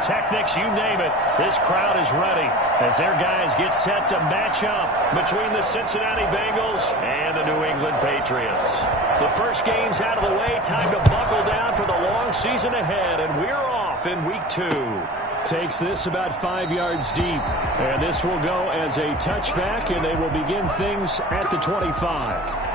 pyrotechnics, you name it. This crowd is ready as their guys get set to match up between the Cincinnati Bengals and the New England Patriots. The first game's out of the way. Time to buckle down for the long season ahead, and we're off in week 2. Takes this about 5 yards deep. And this will go as a touchback, and they will begin things at the 25.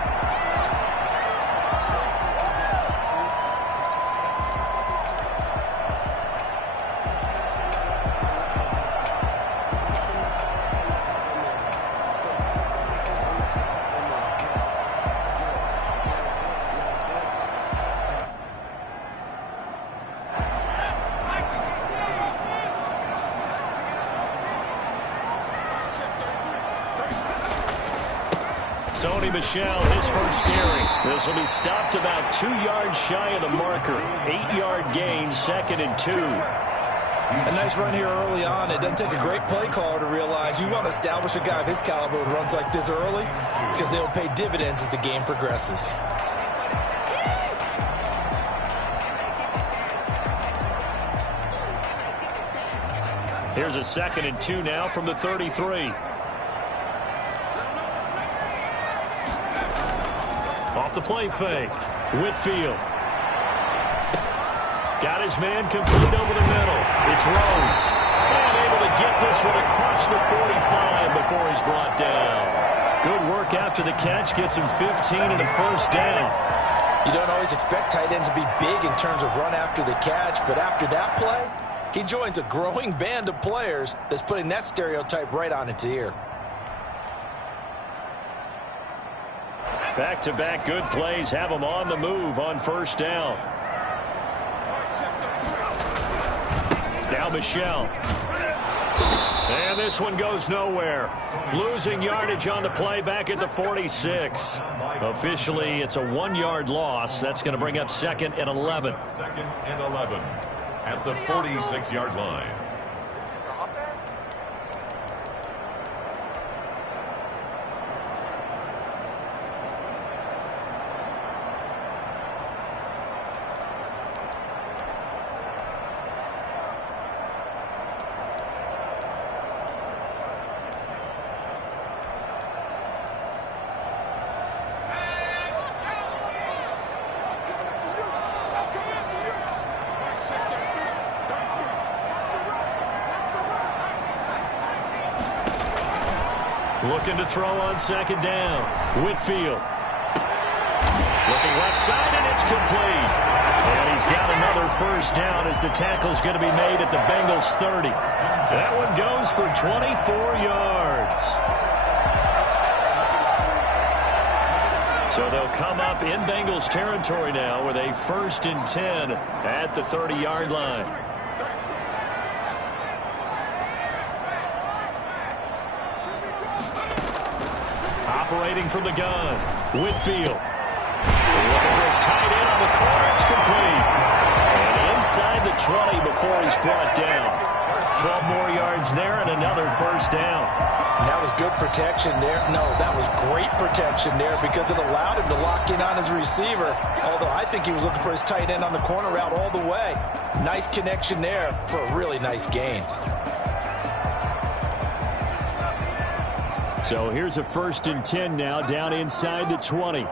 Michelle, his first carry. This will be stopped about 2 yards shy of the marker. 8-yard gain, 2nd and 2. A nice run here early on. It doesn't take a great play caller to realize you want to establish a guy of his caliber who runs like this early because they will pay dividends as the game progresses. Here's a 2nd and 2 now from the 33. Off the play fake. Whitfield. Got his man complete over the middle. It's Rhodes. And able to get this one across the 45 before he's brought down. Good work after the catch. Gets him 15 and a first down. You don't always expect tight ends to be big in terms of run after the catch, but after that play, he joins a growing band of players that's putting that stereotype right on its ear. Back-to-back good plays have him on the move on first down. Now Michelle. And this one goes nowhere. Losing yardage on the play back at the 46. Officially, it's a 1-yard loss. That's going to bring up 2nd and 11. 2nd and 11 at the 46-yard line. Looking to throw on 2nd down. Whitfield. Looking left side, and it's complete. And he's got another first down as the tackle's going to be made at the Bengals 30. That one goes for 24 yards. So they'll come up in Bengals territory now with a 1st and 10 at the 30-yard line. Operating from the gun, Whitfield. Looking for his tight end on the corner. It's complete. And inside the 20 before he's brought down. 12 more yards there and another first down. And that was good protection there. No, that was great protection there because it allowed him to lock in on his receiver. Although I think he was looking for his tight end on the corner route all the way. Nice connection there for a really nice gain. So here's a 1st and 10 now down inside the 20.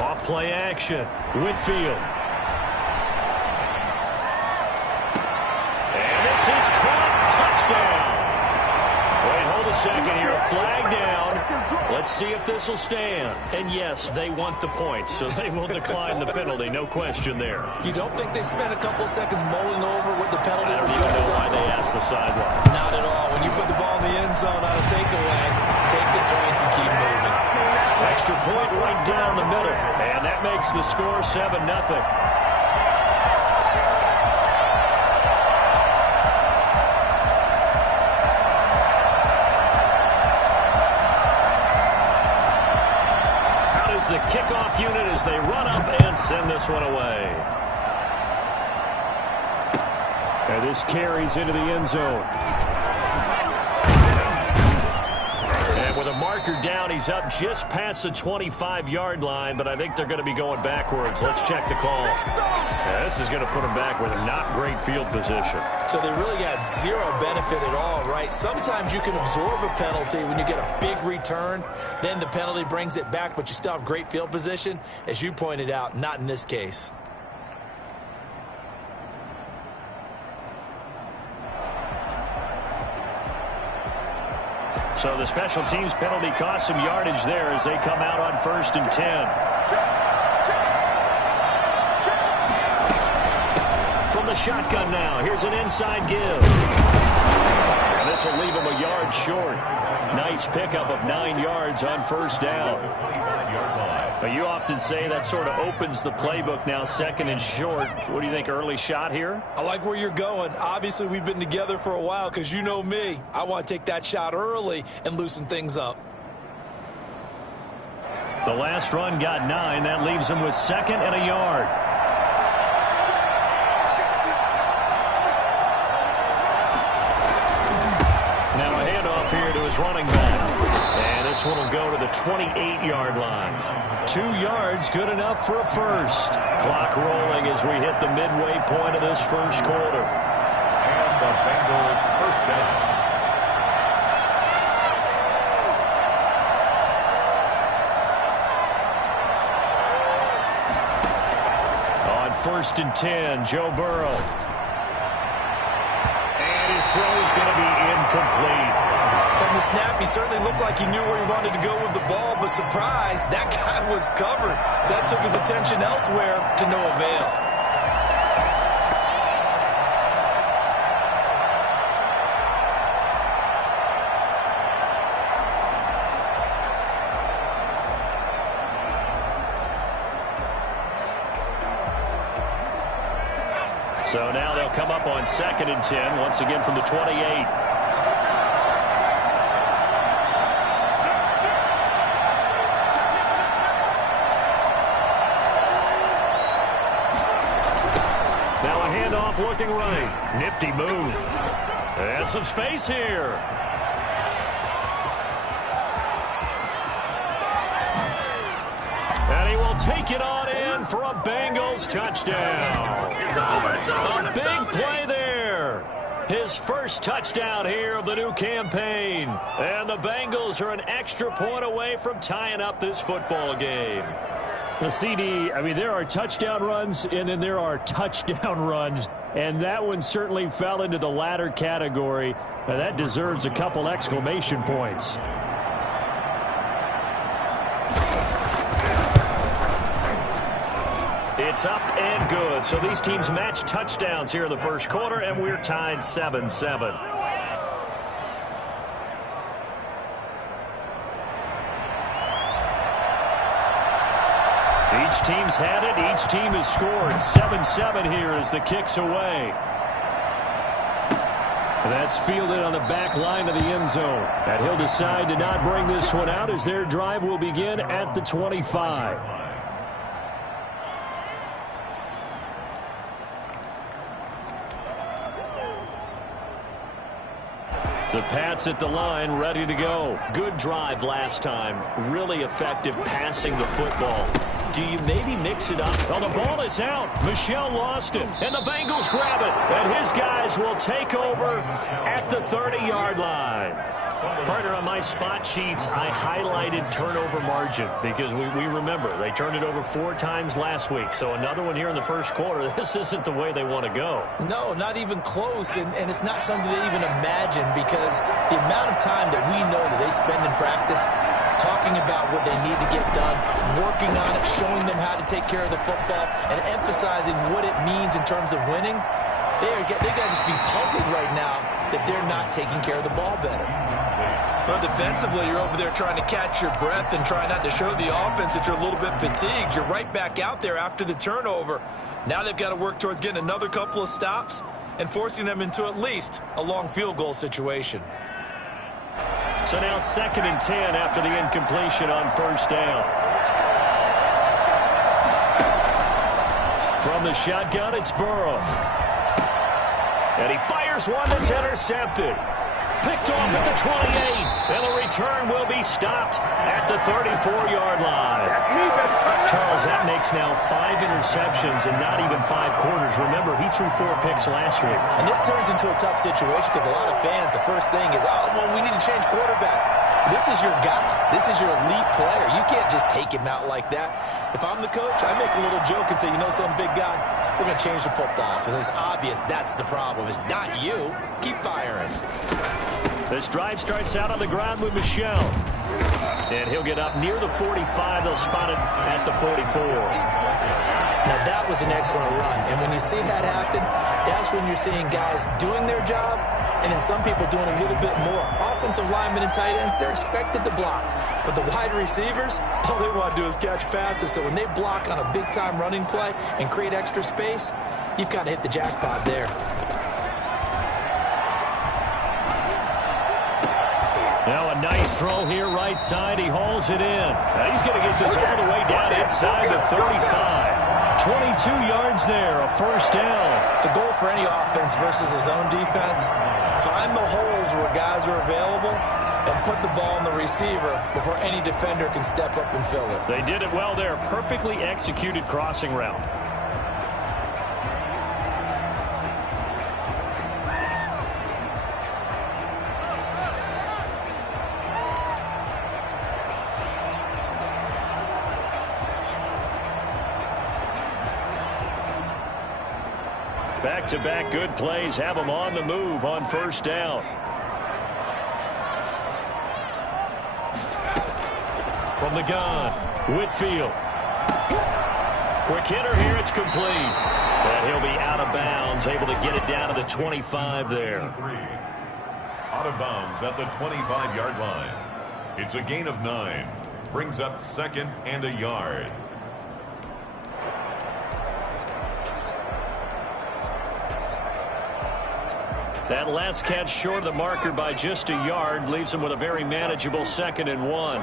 Off play action. Whitfield. And this is caught. Touchdown. Wait, hold a second here. Flag down. Let's see if this will stand. And yes, they want the points, so they will decline the penalty. No question there. You don't think they spent a couple seconds mulling over what the penalty I don't was? even know why they asked the sideline. Not at all. When you put the ball in the end zone on a takeaway, take the points and keep moving. Extra point right down the middle. And that makes the score 7-0. The kickoff unit as they run up and send this one away. And this carries into the end zone. And with a marker down, he's up just past the 25-yard line, but I think they're going to be going backwards. Let's check the call. Yeah, this is going to put them back with a not great field position. So they really got zero benefit at all, right? Sometimes you can absorb a penalty when you get a big return. Then the penalty brings it back, but you still have great field position. As you pointed out, not in this case. So the special teams penalty cost some yardage there as they come out on 1st and 10. From the shotgun now, here's an inside give. And this will leave him a yard short. Nice pickup of 9 yards on 1st down. But you often say that sort of opens the playbook now, 2nd and short. What do you think, early shot here? I like where you're going. Obviously, we've been together for a while because you know me. I want to take that shot early and loosen things up. The last run got 9. That leaves him with 2nd and a yard. Now a handoff here to his running back. And this one will go to the 28-yard line. 2 yards, good enough for a first. Clock rolling as we hit the midway point of this first quarter. And the Bengals first down. On 1st and 10, Joe Burrow. And his throw is going to be incomplete. From the snap, he certainly looked like he knew where he wanted to go with the ball, but surprise, that guy was covered. So that took his attention elsewhere to no avail. So now they'll come up on 2nd and 10, once again from the 28. Looking right. Nifty move. And some space here. And he will take it on in for a Bengals touchdown. A big play there. His first touchdown here of the new campaign. And the Bengals are an extra point away from tying up this football game. The CD, I mean, there are touchdown runs, and then there are touchdown runs. And that one certainly fell into the latter category. Now, that deserves a couple exclamation points. It's up and good. So these teams match touchdowns here in the first quarter, and we're tied 7-7. Each team's had it. Each team has scored. 7-7 here as the kick's away. That's fielded on the back line of the end zone. And he'll decide to not bring this one out as their drive will begin at the 25. The Pats at the line, ready to go. Good drive last time. Really effective passing the football. Do you maybe mix it up? Well, the ball is out. Michel lost it, and the Bengals grab it. And his guys will take over at the 30-yard line. Partner, on my spot sheets, I highlighted turnover margin because we remember they turned it over 4 times last week. So another one here in the first quarter. This isn't the way they want to go. No, not even close, and it's not something they even imagine because the amount of time that we know that they spend in practice talking about what they need to get done, working on it, showing them how to take care of the football, and emphasizing what it means in terms of winning. They got to just be puzzled right now that they're not taking care of the ball better. Well, defensively, you're over there trying to catch your breath and try not to show the offense that you're a little bit fatigued. You're right back out there after the turnover. Now they've got to work towards getting another couple of stops and forcing them into at least a long field goal situation. So now 2nd and 10 after the incompletion on 1st down. From the shotgun, it's Burrow. And he fires one that's intercepted. Picked off at the 28. And the return will be stopped at the 34-yard line. Charles, that makes now 5 interceptions in not even 5 quarters. Remember, he threw 4 picks last week. And this turns into a tough situation because a lot of fans, the first thing is, oh, well, we need to change quarterbacks. This is your guy. This is your elite player. You can't just take him out like that. If I'm the coach, I make a little joke and say, you know some big guy, we're going to change the football. So it's obvious that's the problem. It's not you. Keep firing. This drive starts out on the ground with Michel. And he'll get up near the 45. They'll spot it at the 44. Now, that was an excellent run. And when you see that happen, that's when you're seeing guys doing their job and then some people doing a little bit more. Offensive linemen and tight ends, they're expected to block. But the wide receivers, all they want to do is catch passes. So when they block on a big-time running play and create extra space, you've got to hit the jackpot there. Now a nice throw here right side. He hauls it in. Now he's going to get this all the way down inside the 35. 22 yards there, a first down. The goal for any offense versus his own defense, find the holes where guys are available and put the ball in the receiver before any defender can step up and fill it. They did it well there. Perfectly executed crossing route. Back-to-back good plays have them on the move on first down. From the gun, Whitfield. Quick hitter here, it's complete. And he'll be out of bounds, able to get it down to the 25 there. Out of bounds at the 25-yard line. It's a gain of 9. Brings up 2nd and a yard. That last catch short of the marker by just a yard leaves him with a very manageable 2nd and 1.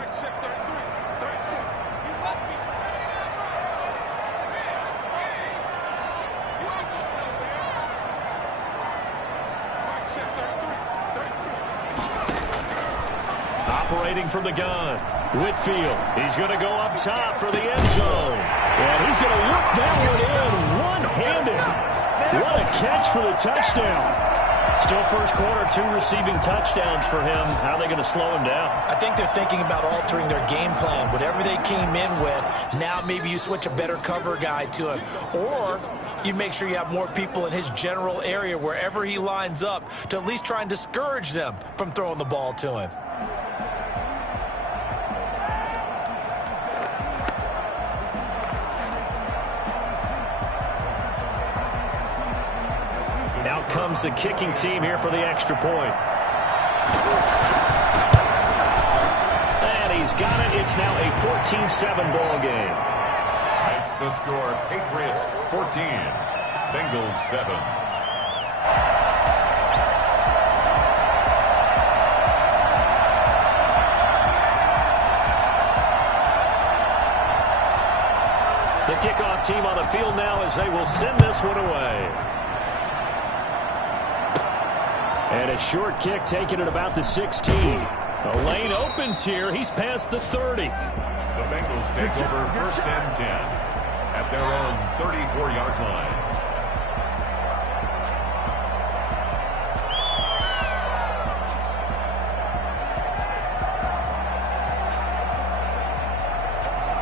Operating from the gun, Whitfield. He's going to go up top for the end zone. And he's going to whip that one in one-handed. What a catch for the touchdown. Still first quarter, 2 receiving touchdowns for him. How are they going to slow him down? I think they're thinking about altering their game plan. Whatever they came in with, now maybe you switch a better cover guy to him. Or you make sure you have more people in his general area wherever he lines up to at least try and discourage them from throwing the ball to him. Out comes the kicking team here for the extra point. And he's got it. It's now a 14-7 ball game. That's the score. Patriots 14, Bengals 7. The kickoff team on the field now as they will send this one away. And a short kick taken at about the 16. The lane opens here. He's past the 30. The Bengals take over 1st and 10 at their own 34-yard line.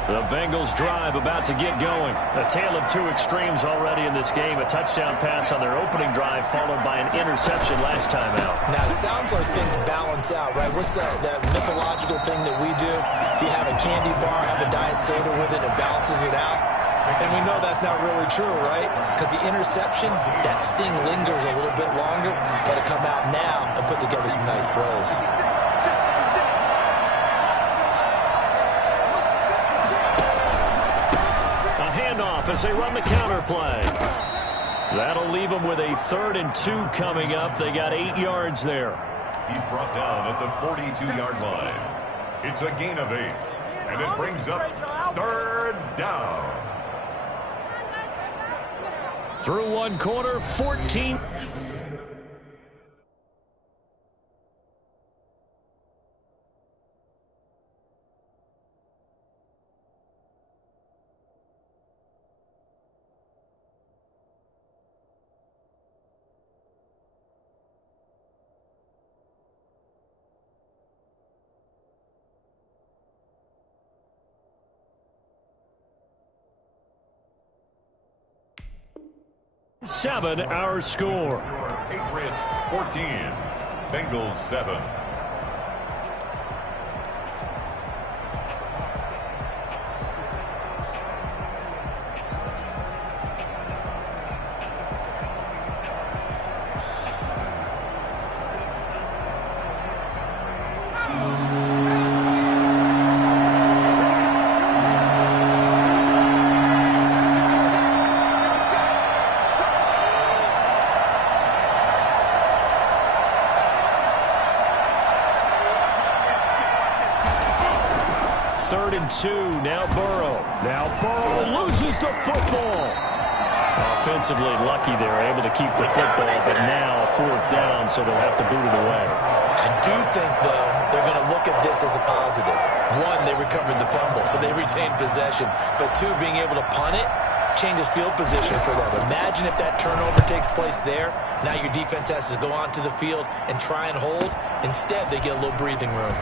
The Bengals drive about to get going. A tale of 2 extremes already in this game. A touchdown pass on their opening drive followed by an interception last time out. Now, it sounds like things balance out, right? What's that mythological thing that we do? If you have a candy bar, have a diet soda with it, it balances it out. And we know that's not really true, right? Because the interception, that sting lingers a little bit longer. Got to come out now and put together some nice plays. As they run the counter play. That'll leave them with a 3rd and 2 coming up. They got 8 yards there. He's brought down at the 42-yard line. It's a gain of 8. And it brings up 3rd down. Through 1 quarter, 14. 27 our score. Patriots 14, Bengals 7. Third and 2. Now Burrow. Now Burrow loses the football. Offensively lucky they're able to keep the football, but now 4th down, so they'll have to boot it away. I do think, though, they're going to look at this as a positive. 1, they recovered the fumble, so they retained possession. But 2, being able to punt it changes field position for them. Imagine if that turnover takes place there. Now your defense has to go onto the field and try and hold. Instead, they get a little breathing room.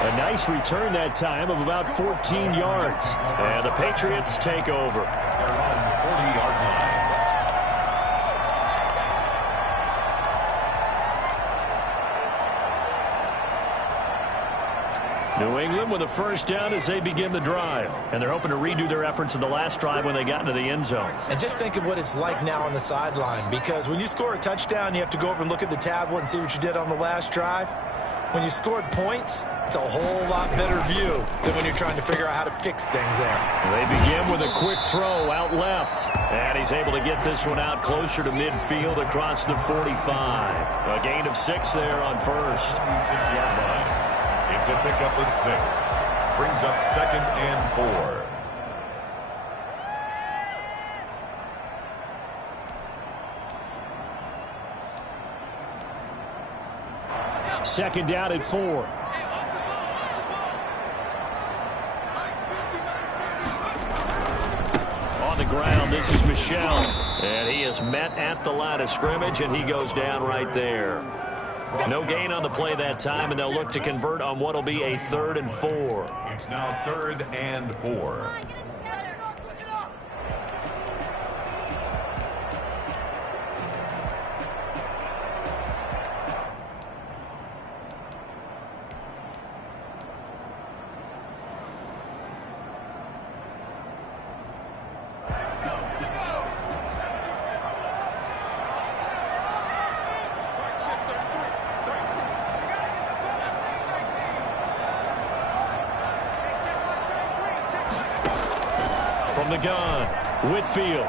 A nice return that time of about 14 yards. And the Patriots take over. They're on the 40-yard line. New England with a first down as they begin the drive. And they're hoping to redo their efforts in the last drive when they got into the end zone. And just think of what it's like now on the sideline, because when you score a touchdown, you have to go over and look at the tablet and see what you did on the last drive. When you scored points, it's a whole lot better view than when you're trying to figure out how to fix things there. They begin with a quick throw out left. And he's able to get this one out closer to midfield across the 45. A gain of 6 there on first. 6-yard line. It's a pickup of 6. Brings up 2nd and 4. Second down at 4. On the ground, this is Michel. And he is met at the line of scrimmage, and he goes down right there. No gain on the play that time, and they'll look to convert on what will be a 3rd and 4. It's now 3rd and 4. From the gun, Whitfield.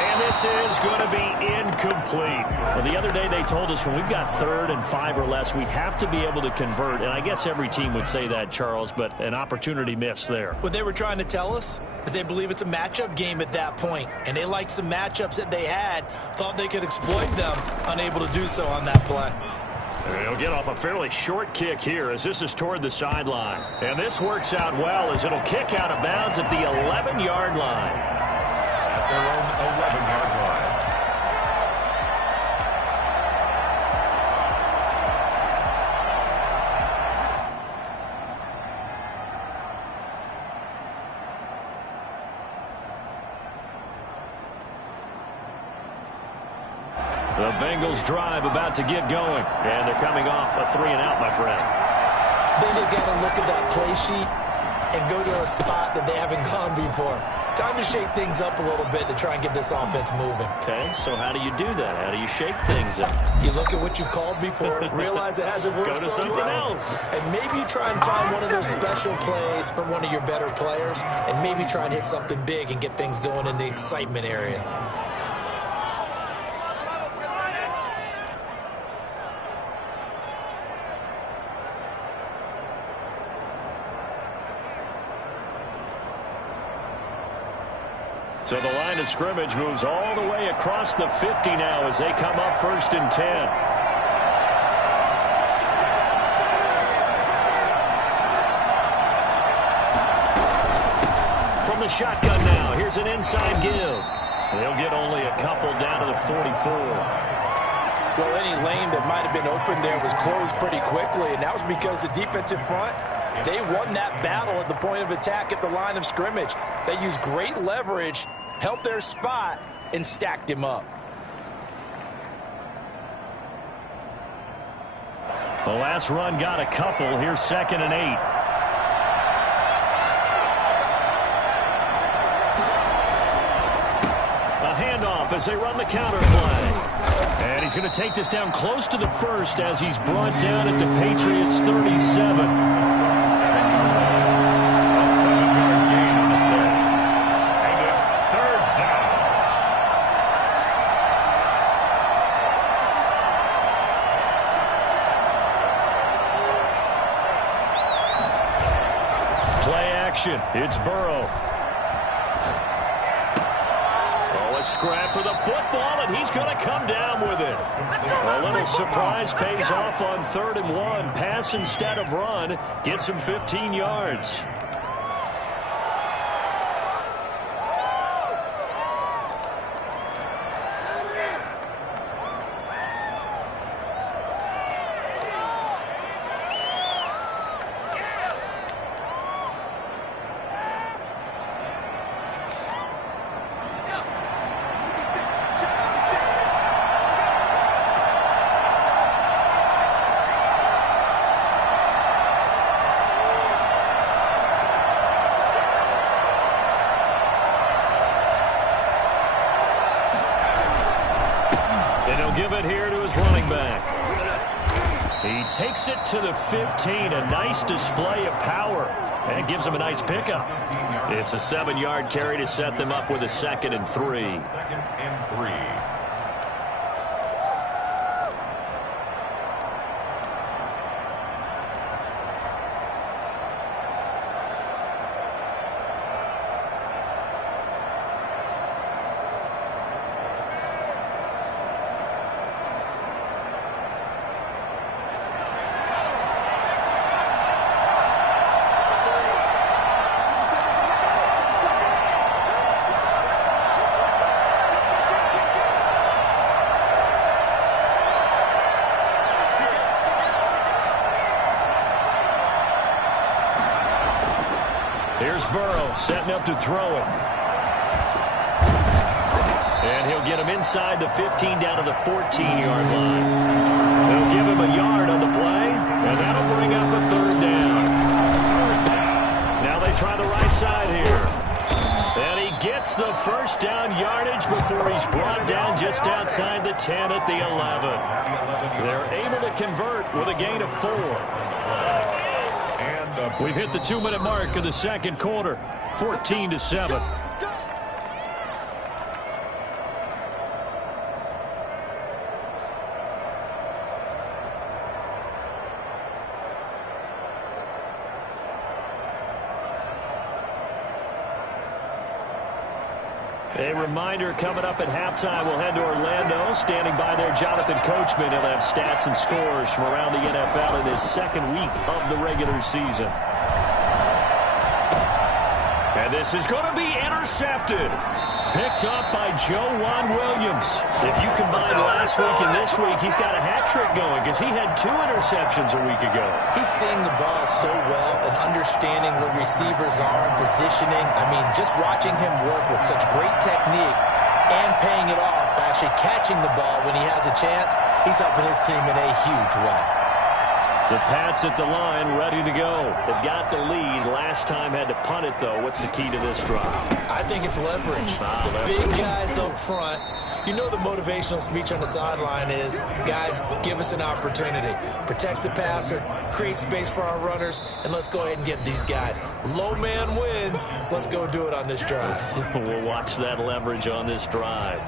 And this is going to be incomplete. Well, the other day they told us when we've got 3rd and 5 or less, we have to be able to convert. And I guess every team would say that, Charles, but an opportunity missed there. What they were trying to tell us is they believe it's a matchup game at that point. And they liked some matchups that they had, thought they could exploit them, unable to do so on that play. He'll get off a fairly short kick here as this is toward the sideline. And this works out well as it'll kick out of bounds at the 11-yard line. At their own 11-yard line. The Bengals drive about to get going. And they're coming off a 3-and-out, my friend. Then they've got to look at that play sheet and go to a spot that they haven't gone before. Time to shake things up a little bit to try and get this offense moving. Okay, so how do you do that? How do you shake things up? You look at what you've called before, realize it hasn't worked Go to so something well, else. and maybe you try and find one of those special plays from one of your better players, and maybe try and hit something big and get things going in the excitement area. So the line of scrimmage moves all the way across the 50 now as they come up 1st and 10. From the shotgun now, here's an inside give. They'll get only a couple down to the 44. Well, any lane that might have been open there was closed pretty quickly, and that was because the defensive front They won that battle at the point of attack at the line of scrimmage. They used great leverage, helped their spot, and stacked him up. The last run got a couple. Here's 2nd and 8. A handoff as they run the counter play. And he's going to take this down close to the first as he's brought down at the Patriots' 37. It's Burrow. Oh, a scrap for the football, and he's going to come down with it. A little surprise pays off on 3rd and 1. Pass instead of run. Gets him 15 yards. Give it here to his running back. He takes it to the 15. A nice display of power. And gives him a nice pickup. It's a 7-yard carry to set them up with a 2nd and 3. 2nd and 3. Here's Burrow setting up to throw it. And he'll get him inside the 15 down to the 14-yard line. They'll give him a yard on the play, and that'll bring up a 3rd down. Now they try the right side here. And he gets the 1st down yardage before he's brought down just outside the 10 at the 11. They're able to convert with a gain of 4. We've hit the 2-minute mark of the 2nd quarter, 14-7. A reminder, coming up at halftime, we'll head to Orlando. Standing by there, Jonathan Coachman. He'll have stats and scores from around the NFL in his 2nd week of the regular season. And this is going to be intercepted. Picked up by Joejuan Williams. If you combine last week and this week, he's got a hat trick going because he had 2 interceptions a week ago. He's seeing the ball so well and understanding where receivers are and positioning. I mean, just watching him work with such great technique and paying it off by actually catching the ball when he has a chance, he's helping his team in a huge way. The Pats at the line, ready to go. They've got the lead. Last time had to punt it, though. What's the key to this drive? I think it's leverage. The big guys up front. You know the motivational speech on the sideline is, guys, give us an opportunity. Protect the passer, create space for our runners, and let's go ahead and get these guys. Low man wins. Let's go do it on this drive. We'll watch that leverage on this drive.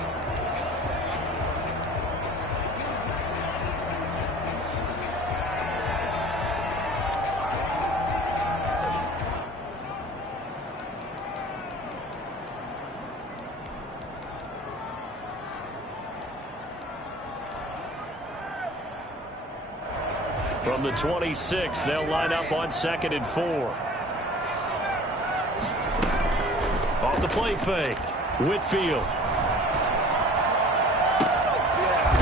From the 26, they'll line up on 2nd and 4. Off the play fake, Whitfield.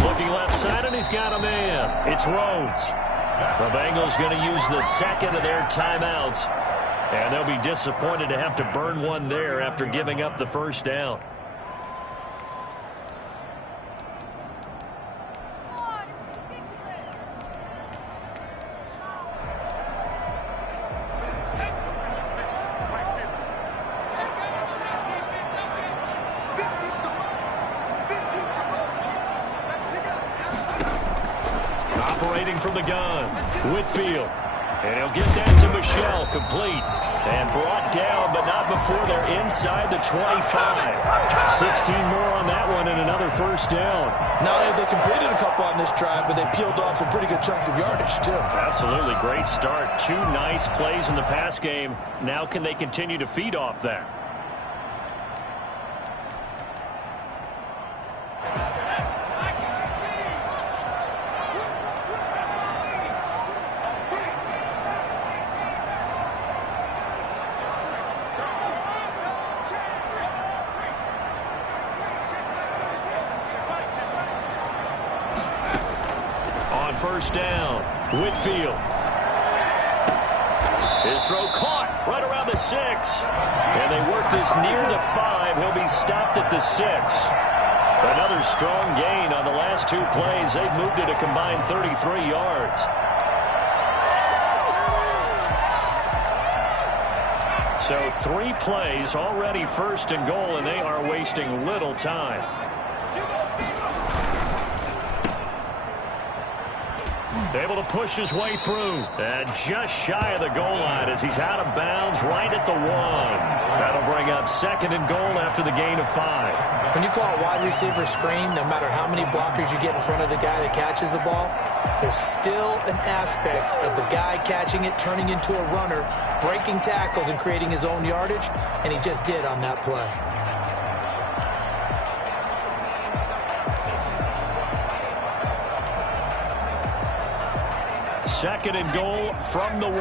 Looking left side, and he's got a man. It's Rhodes. The Bengals going to use the second of their timeouts. And they'll be disappointed to have to burn one there after giving up the first down. Operating from the gun, Whitfield. And he'll get that to Michel, complete. And brought down, but not before they're inside the 25. 16 more on that one and another first down. Not only have they completed a couple on this drive, but they peeled off some pretty good chunks of yardage, too. Absolutely great start. 2 nice plays in the pass game. Now can they continue to feed off that? First down, Whitfield. His throw caught right around the 6. And they work this near the 5. He'll be stopped at the 6. Another strong gain on the last 2 plays. They've moved it a combined 33 yards. So 3 plays, already first and goal, and they are wasting little time. Able to push his way through. And just shy of the goal line as he's out of bounds right at the 1. That'll bring up second and goal after the gain of 5. When you call a wide receiver screen, no matter how many blockers you get in front of the guy that catches the ball, there's still an aspect of the guy catching it, turning into a runner, breaking tackles and creating his own yardage, and he just did on that play. Second and goal from the 1.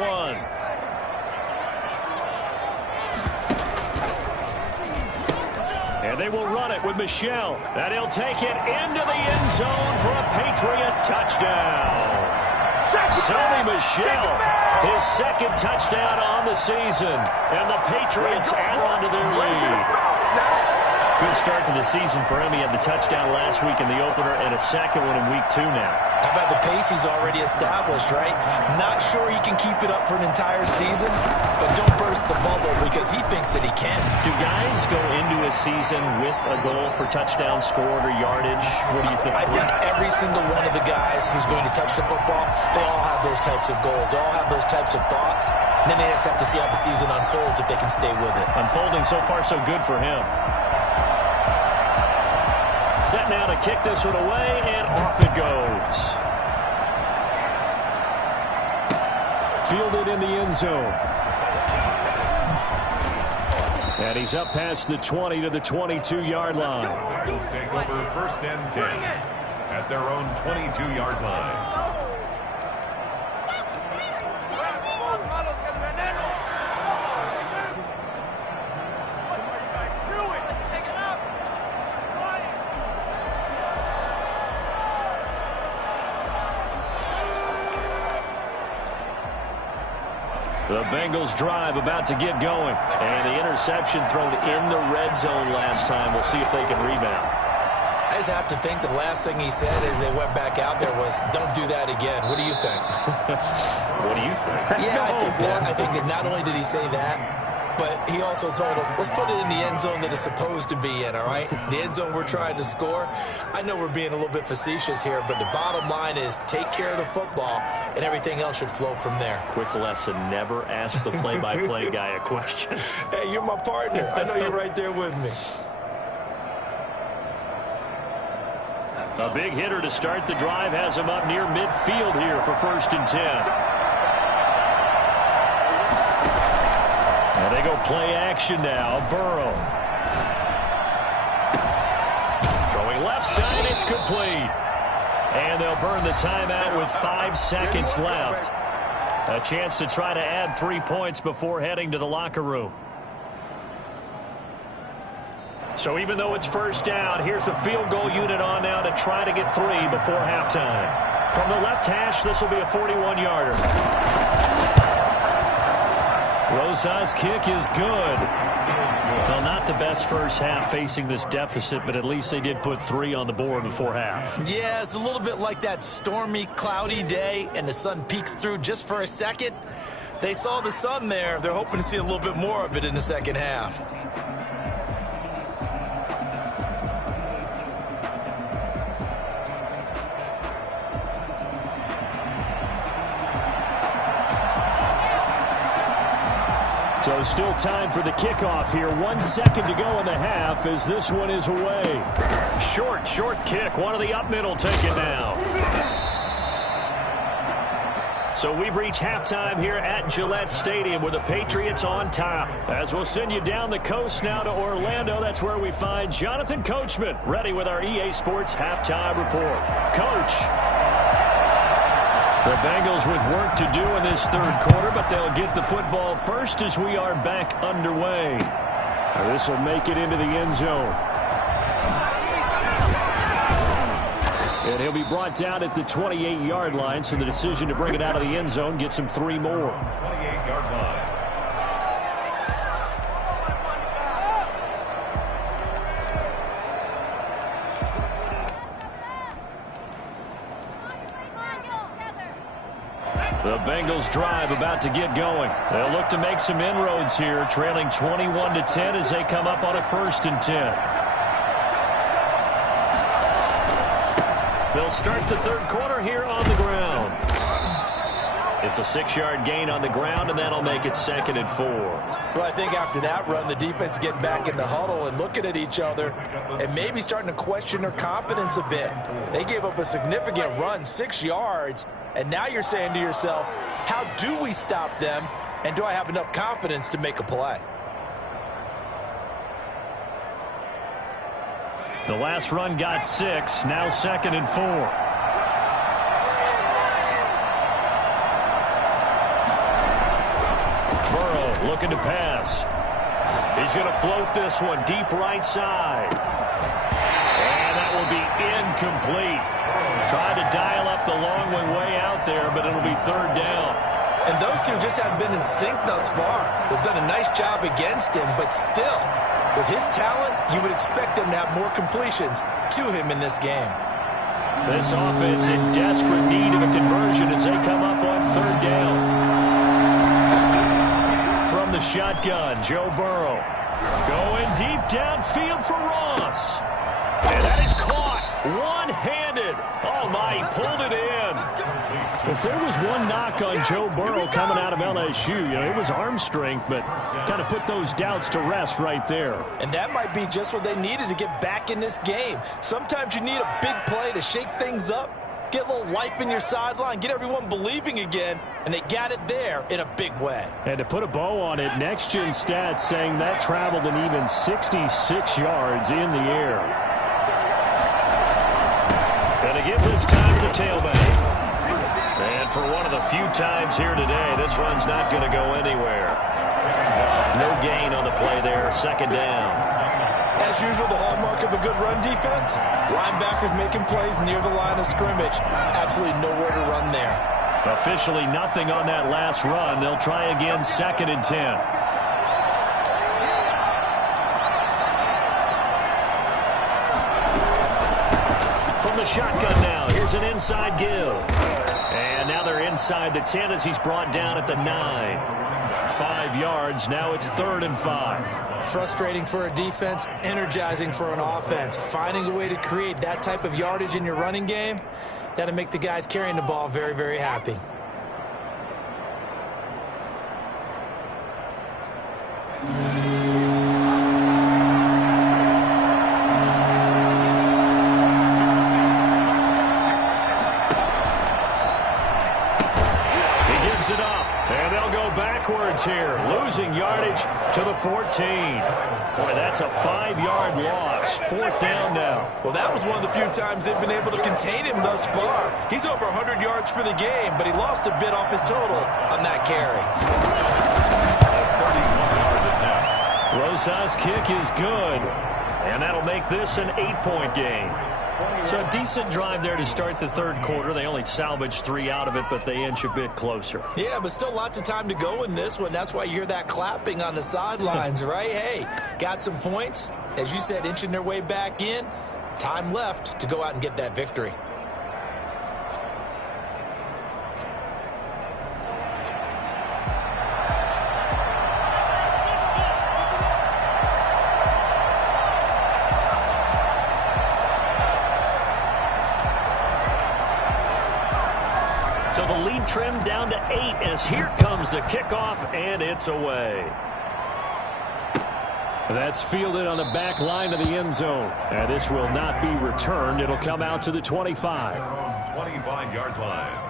And they will run it with Michel. And he'll take it into the end zone for a Patriot touchdown. Sony Michel, his second touchdown on the season. And the Patriots add on to their lead. Good start to the season for him. He had the touchdown last week in the opener and a second one in week 2 now. How about the pace he's already established, right? Not sure he can keep it up for an entire season, but don't burst the bubble because he thinks that he can. Do guys go into a season with a goal for touchdown scored or yardage? What do you think? I think every single one of the guys who's going to touch the football, they all have those types of goals. They all have those types of thoughts. And then they just have to see how the season unfolds if they can stay with it. Unfolding so far so good for him. Set now to kick this one away, and off it goes. Fielded in the end zone. And he's up past the 20 to the 22-yard line. Bengals take over first and 10 at their own 22-yard line. The Bengals drive about to get going. And the interception thrown in the red zone last time. We'll see if they can rebound. I just have to think the last thing he said as they went back out there was, don't do that again. What do you think? What do you think? Yeah, I think that. I think that not only did he say that, but he also told him, let's put it in the end zone that it's supposed to be in, all right? The end zone we're trying to score. I know we're being a little bit facetious here, but the bottom line is take care of the football, and everything else should flow from there. Quick lesson, never ask the play-by-play guy a question. Hey, you're my partner. I know you're right there with me. A big hitter to start the drive has him up near midfield here for first and 10. And they go play action now. Burrow. Throwing left side, it's complete. And they'll burn the timeout with 5 seconds left. A chance to try to add 3 points before heading to the locker room. So even though it's first down, here's the field goal unit on now to try to get 3 before halftime. From the left hash, this will be a 41-yarder. Rosa's kick is good. Well, not the best first half facing this deficit, but at least they did put 3 on the board before half. Yeah, it's a little bit like that stormy, cloudy day, and the sun peeks through just for a second. They saw the sun there. They're hoping to see a little bit more of it in the second half. So still time for the kickoff here. 1 second to go in the half as this one is away. Short kick. One of the up middle take it now. So we've reached halftime here at Gillette Stadium with the Patriots on top. As we'll send you down the coast now to Orlando, that's where we find Jonathan Coachman ready with our EA Sports halftime report. Coach. The Bengals with work to do in this third quarter, but they'll get the football first as we are back underway. This will make it into the end zone. And he'll be brought down at the 28-yard line, so the decision to bring it out of the end zone gets him 3 more. 28-yard line. The Bengals drive about to get going. They'll look to make some inroads here, trailing 21-10 as they come up on a 1st and 10. They'll start the third quarter here on the ground. It's a 6-yard gain on the ground, and that'll make it 2nd and 4. Well, I think after that run, the defense is getting back in the huddle and looking at each other and maybe starting to question their confidence a bit. They gave up a significant run, 6 yards, and now you're saying to yourself, how do we stop them, and do I have enough confidence to make a play? The last run got 6, now 2nd and 4. Burrow looking to pass. He's going to float this one deep right side. And that will be incomplete. Tried to dial up the long way out there, but it'll be 3rd down. And those two just haven't been in sync thus far. They've done a nice job against him, but still, with his talent, you would expect them to have more completions to him in this game. This offense in desperate need of a conversion as they come up on 3rd down. From the shotgun, Joe Burrow. Going deep downfield for Ross. And that is caught one-handed. Oh, my, he pulled it in. If there was one knock on Joe Burrow coming out of LSU, it was arm strength, but kind of put those doubts to rest right there. And that might be just what they needed to get back in this game. Sometimes you need a big play to shake things up, get a little life in your sideline, get everyone believing again, and they got it there in a big way. And to put a bow on it, Next Gen Stats saying that traveled an even 66 yards in the air. And to give this time to tailback. And for one of the few times here today, this run's not going to go anywhere. No gain on the play there, 2nd down. As usual, the hallmark of a good run defense, linebackers making plays near the line of scrimmage. Absolutely nowhere to run there. Officially nothing on that last run. They'll try again, 2nd and 10. From the shotgun now, here's an inside give. And now they're inside the 10 as he's brought down at the 9. 5 yards, now it's 3rd and 5. Frustrating for a defense, energizing for an offense. Finding a way to create that type of yardage in your running game, that'll make the guys carrying the ball very, very happy. It up, and they'll go backwards here, losing yardage to the 14. Boy, that's a 5-yard loss. 4th down now. Well, that was one of the few times they've been able to contain him thus far. He's over 100 yards for the game, but he lost a bit off his total on that carry. Rosa's kick is good. And that'll make this an 8-point game. So a decent drive there to start the third quarter. They only salvaged 3 out of it, but they inch a bit closer. Yeah, but still lots of time to go in this one. That's why you hear that clapping on the sidelines, right? Hey, got some points. As you said, inching their way back in. Time left to go out and get that victory. So the lead trimmed down to 8 as here comes the kickoff, and it's away. That's fielded on the back line of the end zone. And this will not be returned. It'll come out to the 25. 25-yard line.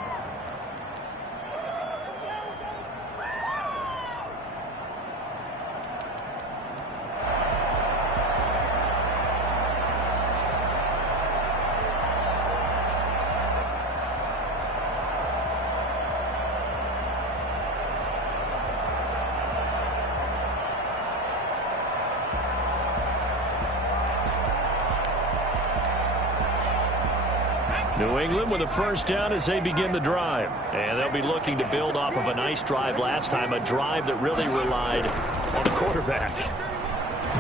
New England with a first down as they begin the drive. And they'll be looking to build off of a nice drive last time, a drive that really relied on the quarterback.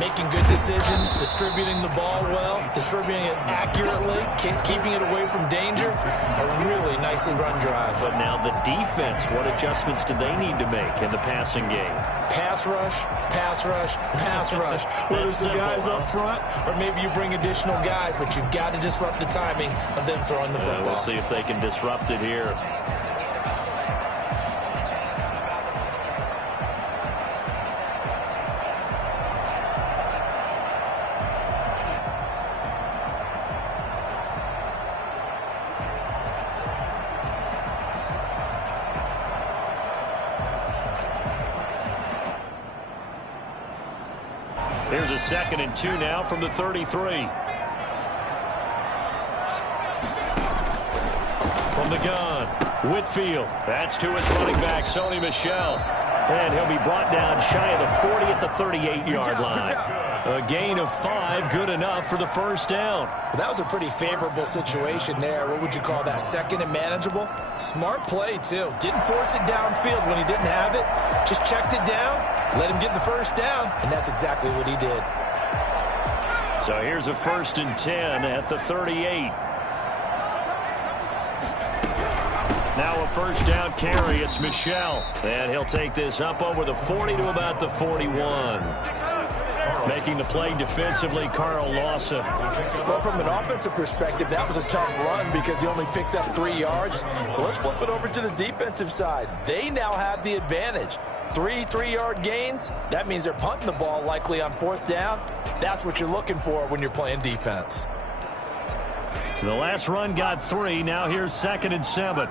Making good decisions, distributing the ball well, distributing it accurately, keeping it away from danger. A really nicely run drive. But now the defense, what adjustments do they need to make in the passing game? Pass rush, pass rush, pass rush. Whether it's the guys up front or maybe you bring additional guys, but you've got to disrupt the timing of them throwing the football. We'll see if they can disrupt it here. Here's a 2nd and 2 now from the 33. From the gun, Whitfield. That's to his running back, Sony Michel. And he'll be brought down shy of the 40 at the 38-yard line. A gain of 5, good enough for the first down. Well, that was a pretty favorable situation there. What would you call that? 2nd and manageable? Smart play, too. Didn't force it downfield when he didn't have it. Just checked it down, let him get the first down, and that's exactly what he did. So here's a 1st and 10 at the 38. Now a first down carry. It's Michel. And he'll take this up over the 40 to about the 41. Making the play defensively, Carl Lawson. Well, from an offensive perspective, that was a tough run because he only picked up 3 yards. Well, let's flip it over to the defensive side. They now have the advantage. 3 3-yard gains. That means they're punting the ball likely on 4th down. That's what you're looking for when you're playing defense. The last run got 3. Now here's 2nd and 7.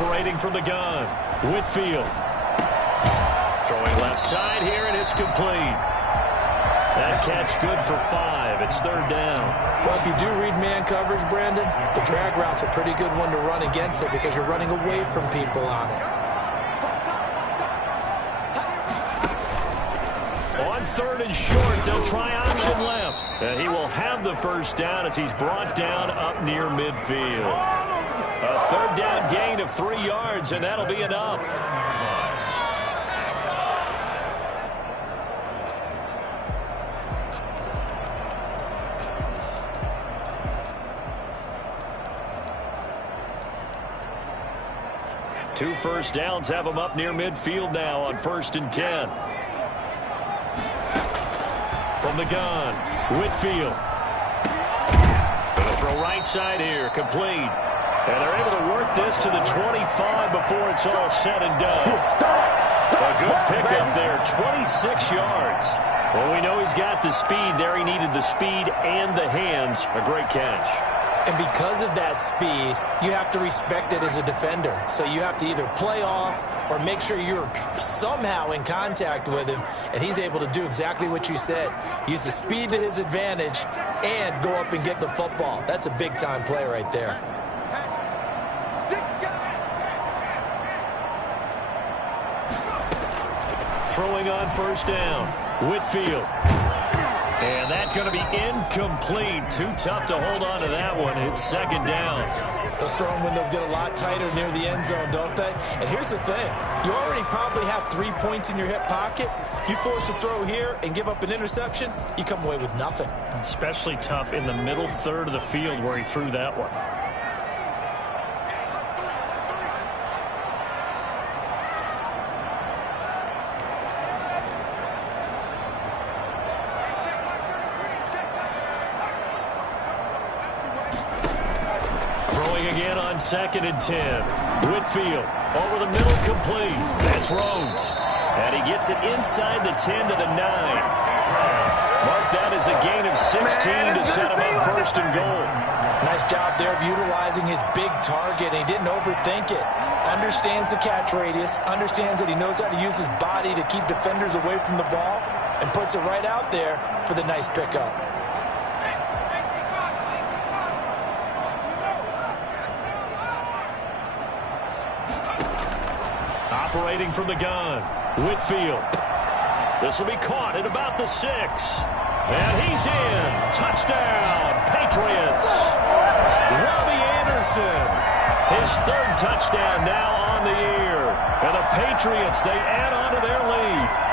Operating from the gun, Whitfield. Throwing left side here, and it's complete. That catch good for 5. It's 3rd down. Well, if you do read man coverage, Brandon, the drag route's a pretty good one to run against it because you're running away from people on it. On 3rd and short, they'll try option left. And he will have the first down as he's brought down up near midfield. A 3rd down gain of 3 yards, and that'll be enough. Two first downs have him up near midfield now on 1st and 10. From the gun, Whitfield. Gonna throw right side here, complete. And they're able to work this to the 25 before it's all said and done. A good pickup there, 26 yards. Well, we know he's got the speed there. He needed the speed and the hands. A great catch. And because of that speed, you have to respect it as a defender. So you have to either play off or make sure you're somehow in contact with him, and he's able to do exactly what you said. Use the speed to his advantage and go up and get the football. That's a big-time play right there. Throwing on first down, Whitfield. And that's going to be incomplete. Too tough to hold on to that one. It's second down. Those throwing windows get a lot tighter near the end zone, don't they? And here's the thing. You already probably have 3 points in your hip pocket. You force a throw here and give up an interception, you come away with nothing. Especially tough in the middle third of the field where he threw that one. Again on 2nd and 10. Whitfield over the middle, complete. That's Rhodes. And he gets it inside the 10 to the 9. Mark that as a gain of 16 to set him up first and goal. Nice job there of utilizing his big target. He didn't overthink it. Understands the catch radius. Understands that he knows how to use his body to keep defenders away from the ball. And puts it right out there for the nice pickup. Operating from the gun, Whitfield. This will be caught at about the 6. And he's in. Touchdown, Patriots. Robbie Anderson. His 3rd touchdown now on the year. And the Patriots, they add on to their lead.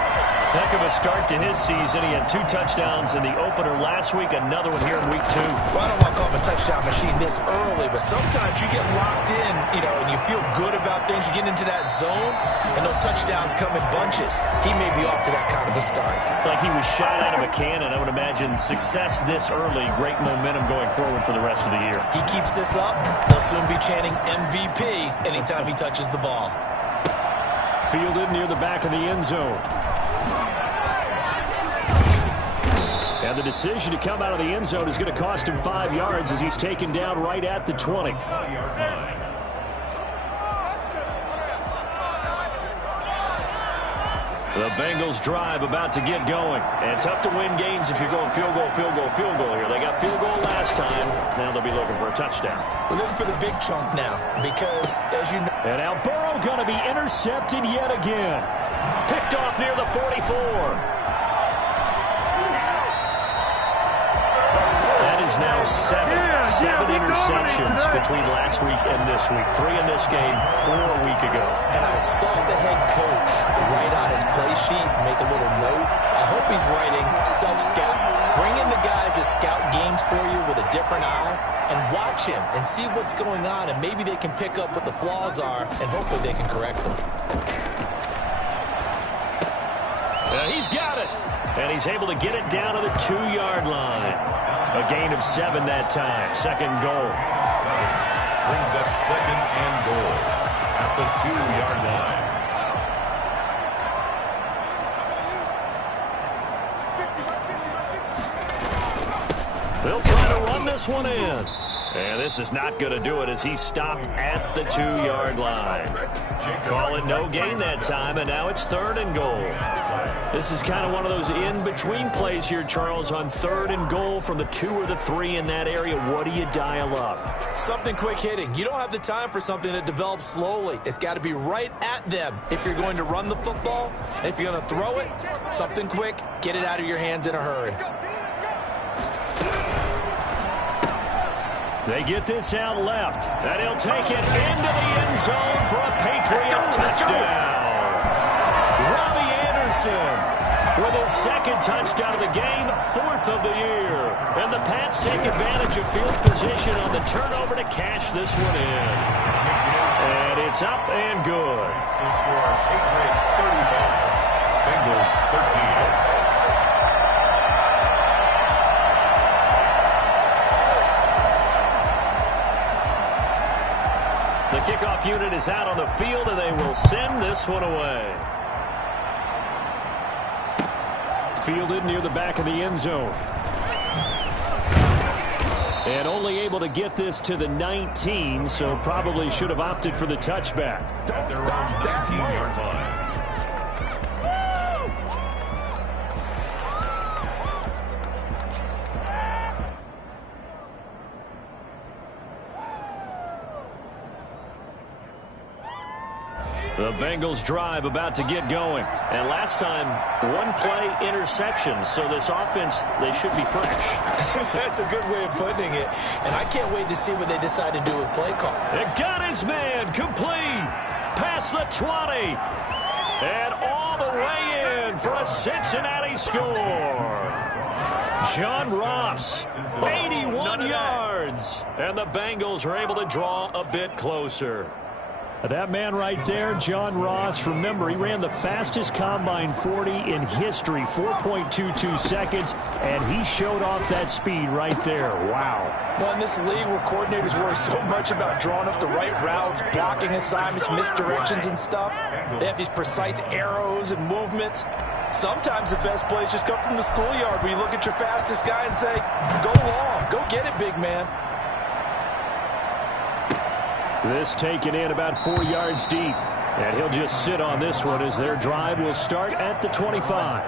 Heck of a start to his season. He had 2 touchdowns in the opener last week, another one here in week 2. Well, I don't want to call him a touchdown machine this early, but sometimes you get locked in, and you feel good about things. You get into that zone, and those touchdowns come in bunches. He may be off to that kind of a start. It's like he was shot out of a cannon. I would imagine success this early, great momentum going forward for the rest of the year. He keeps this up, they'll soon be chanting MVP anytime he touches the ball. Fielded near the back of the end zone. And the decision to come out of the end zone is going to cost him 5 yards as he's taken down right at the 20. The Bengals drive about to get going. And tough to win games if you're going field goal, field goal, field goal here. They got field goal last time. Now they'll be looking for a touchdown. We're looking for the big chunk now because, as you know... And now Burrow going to be intercepted yet again. Picked off near the 44. Now seven interceptions between last week and this week. 3 in this game, 4 a week ago. And I saw the head coach write on his play sheet, make a little note. I hope he's writing self-scout. Bring in the guys that scout games for you with a different eye and watch him and see what's going on, and maybe they can pick up what the flaws are, and hopefully they can correct them. He's got it. And he's able to get it down to the 2-yard line. A gain of 7 that time. Second goal. Brings up 2nd and goal at the 2-yard line. They'll try to run this one in. And this is not going to do it as he stopped at the 2-yard line. Call it no gain that time, and now it's 3rd and goal. This is kind of one of those in-between plays here, Charles, on 3rd and goal from the 2 or the 3 in that area. What do you dial up? Something quick hitting. You don't have the time for something that develops slowly. It's got to be right at them if you're going to run the football. And if you're going to throw it, something quick, get it out of your hands in a hurry. They get this out left, and he'll take it into the end zone for a Patriot touchdown. Robbie Anderson with his 2nd touchdown of the game, 4th of the year. And the Pats take advantage of field position on the turnover to cash this one in. And it's up and good. The score, Patriots 35, Bengals 13. The kickoff unit is out on the field, and they will send this one away. Fielded near the back of the end zone. And only able to get this to the 19, so probably should have opted for the touchback. At their own 19-yard line. The Bengals drive about to get going. And last time, one-play interception. So this offense, they should be fresh. That's a good way of putting it. And I can't wait to see what they decide to do with play call. It got his man complete. Past the 20. And all the way in for a Cincinnati score. John Ross, 81 yards. And the Bengals are able to draw a bit closer. That man right there, John Ross, remember, he ran the fastest combine 40 in history, 4.22 seconds, and he showed off that speed right there. Wow. Well, in this league where coordinators worry so much about drawing up the right routes, blocking assignments, misdirections and stuff, they have these precise arrows and movements. Sometimes the best plays just come from the schoolyard where you look at your fastest guy and say, go long, go get it, big man. This taken in about 4 yards deep. And he'll just sit on this one as their drive will start at the 25.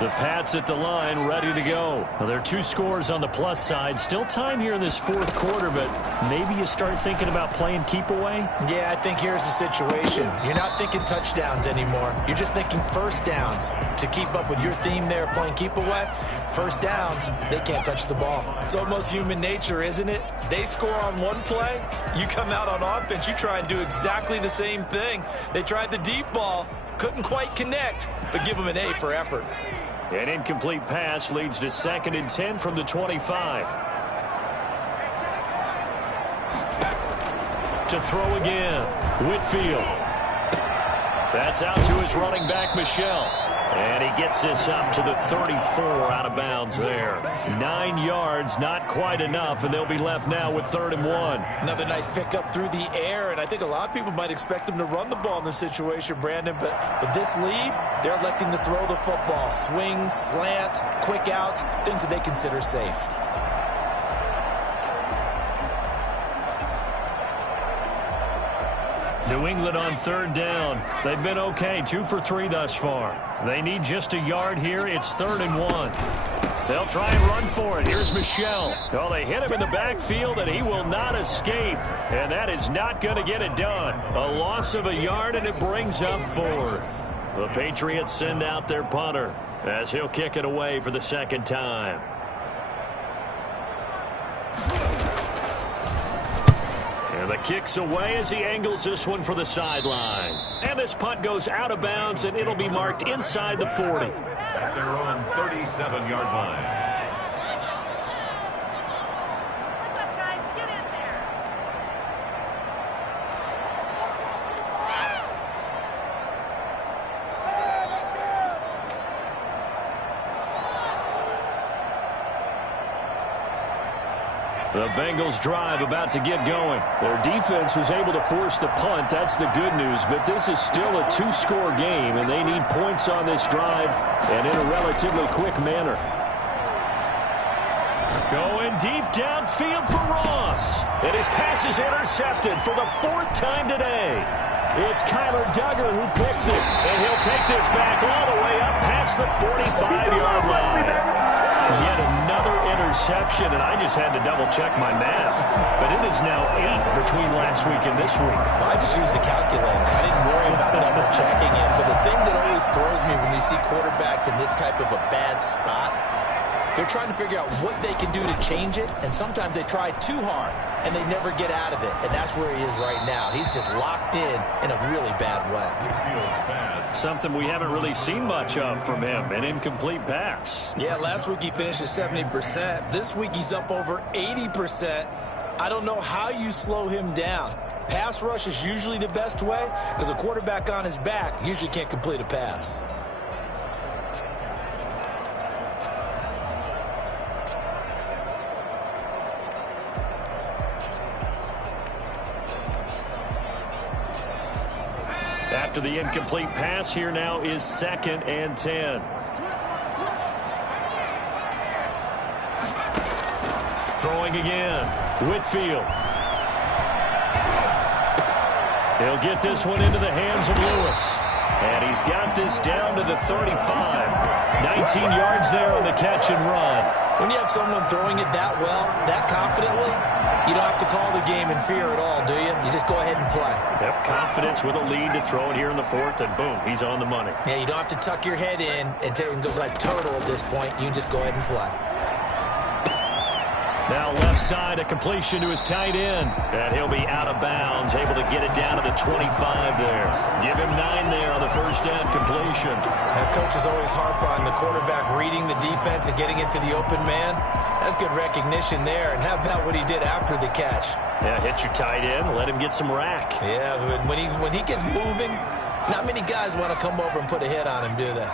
The Pats at the line, ready to go. Well, there are 2 scores on the plus side. Still time here in this fourth quarter, but maybe you start thinking about playing keep away? Yeah, I think here's the situation. You're not thinking touchdowns anymore. You're just thinking first downs. To keep up with your theme there, playing keep away, first downs, they can't touch the ball. It's almost human nature, isn't it? They score on one play, you come out on offense, you try and do exactly the same thing. They tried the deep ball, couldn't quite connect, but give them an A for effort. An incomplete pass leads to 2nd and 10 from the 25. To throw again, Whitfield. That's out to his running back, Michel. And he gets this up to the 34 out of bounds there. 9 yards, not quite enough, and they'll be left now with 3rd and 1. Another nice pickup through the air, and I think a lot of people might expect them to run the ball in this situation, Brandon, but with this lead, they're electing to throw the football. Swings, slants, quick outs, things that they consider safe. New England on 3rd down. They've been okay, 2 for 3 thus far. They need just a yard here. It's 3rd and 1. They'll try and run for it. Here's Michel. Oh, they hit him in the backfield, and he will not escape. And that is not going to get it done. A loss of a yard, and it brings up 4th. The Patriots send out their punter as he'll kick it away for the 2nd time. And the kick's away as he angles this one for the sideline. And this punt goes out of bounds, and it'll be marked inside the 40. At their own 37-yard line. The Bengals drive about to get going. Their defense was able to force the punt. That's the good news. But this is still a 2-score game, and they need points on this drive and in a relatively quick manner. Going deep downfield for Ross. And his pass is intercepted for the 4th time today. It's Kyler Duggar who picks it. And he'll take this back all the way up past the 45-yard line. Yet another interception, and I just had to double-check my math. But it is now 8 between last week and this week. Well, I just used the calculator. I didn't worry about double-checking it. But the thing that always throws me when you see quarterbacks in this type of a bad spot, they're trying to figure out what they can do to change it, and sometimes they try too hard, and they never get out of it. And that's where he is right now. He's just locked in a really bad way. Something we haven't really seen much of from him, an incomplete pass. Yeah, last week he finished at 70%. This week he's up over 80%. I don't know how you slow him down. Pass rush is usually the best way because a quarterback on his back usually can't complete a pass. After the incomplete pass, here now is 2nd and 10. Throwing again. Whitfield. He'll get this one into the hands of Lewis. And he's got this down to the 35. 19 yards there on the catch and run. When you have someone throwing it that well, that confidently, you don't have to call the game in fear at all, do you? You just go ahead and play. Yep, confidence with a lead to throw it here in the 4th, and boom, he's on the money. Yeah, you don't have to tuck your head in and go like turtle at this point. You can just go ahead and play. Now left side, a completion to his tight end. And he'll be out of bounds, able to get it down to the 25 there. Give him 9 there on the first down completion. And coaches always harp on the quarterback reading the defense and getting into the open man. That's good recognition there. And how about what he did after the catch? Yeah, hit your tight end, let him get some rack. Yeah, but when he gets moving, not many guys want to come over and put a hit on him, do they?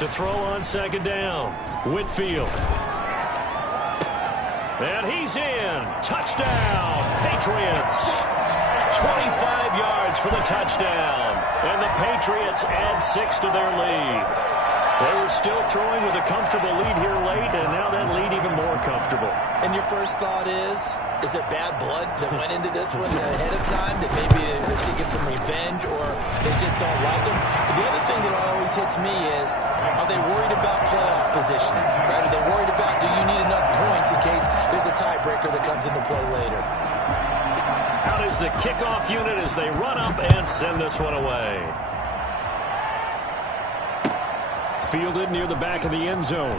To throw on 2nd down, Whitfield. And he's in. Touchdown, Patriots. 25 yards for the touchdown. And the Patriots add 6 to their lead. They were still throwing with a comfortable lead here late, and now that lead even more comfortable. And your first thought is there bad blood that went into this one ahead of time, that maybe they're seeking some revenge or they just don't like him? But the other thing that always hits me is, are they worried about playoff positioning? Right? Are they worried about, do you need enough points in case there's a tiebreaker that comes into play later? Out is the kickoff unit as they run up and send this one away. Fielded near the back of the end zone.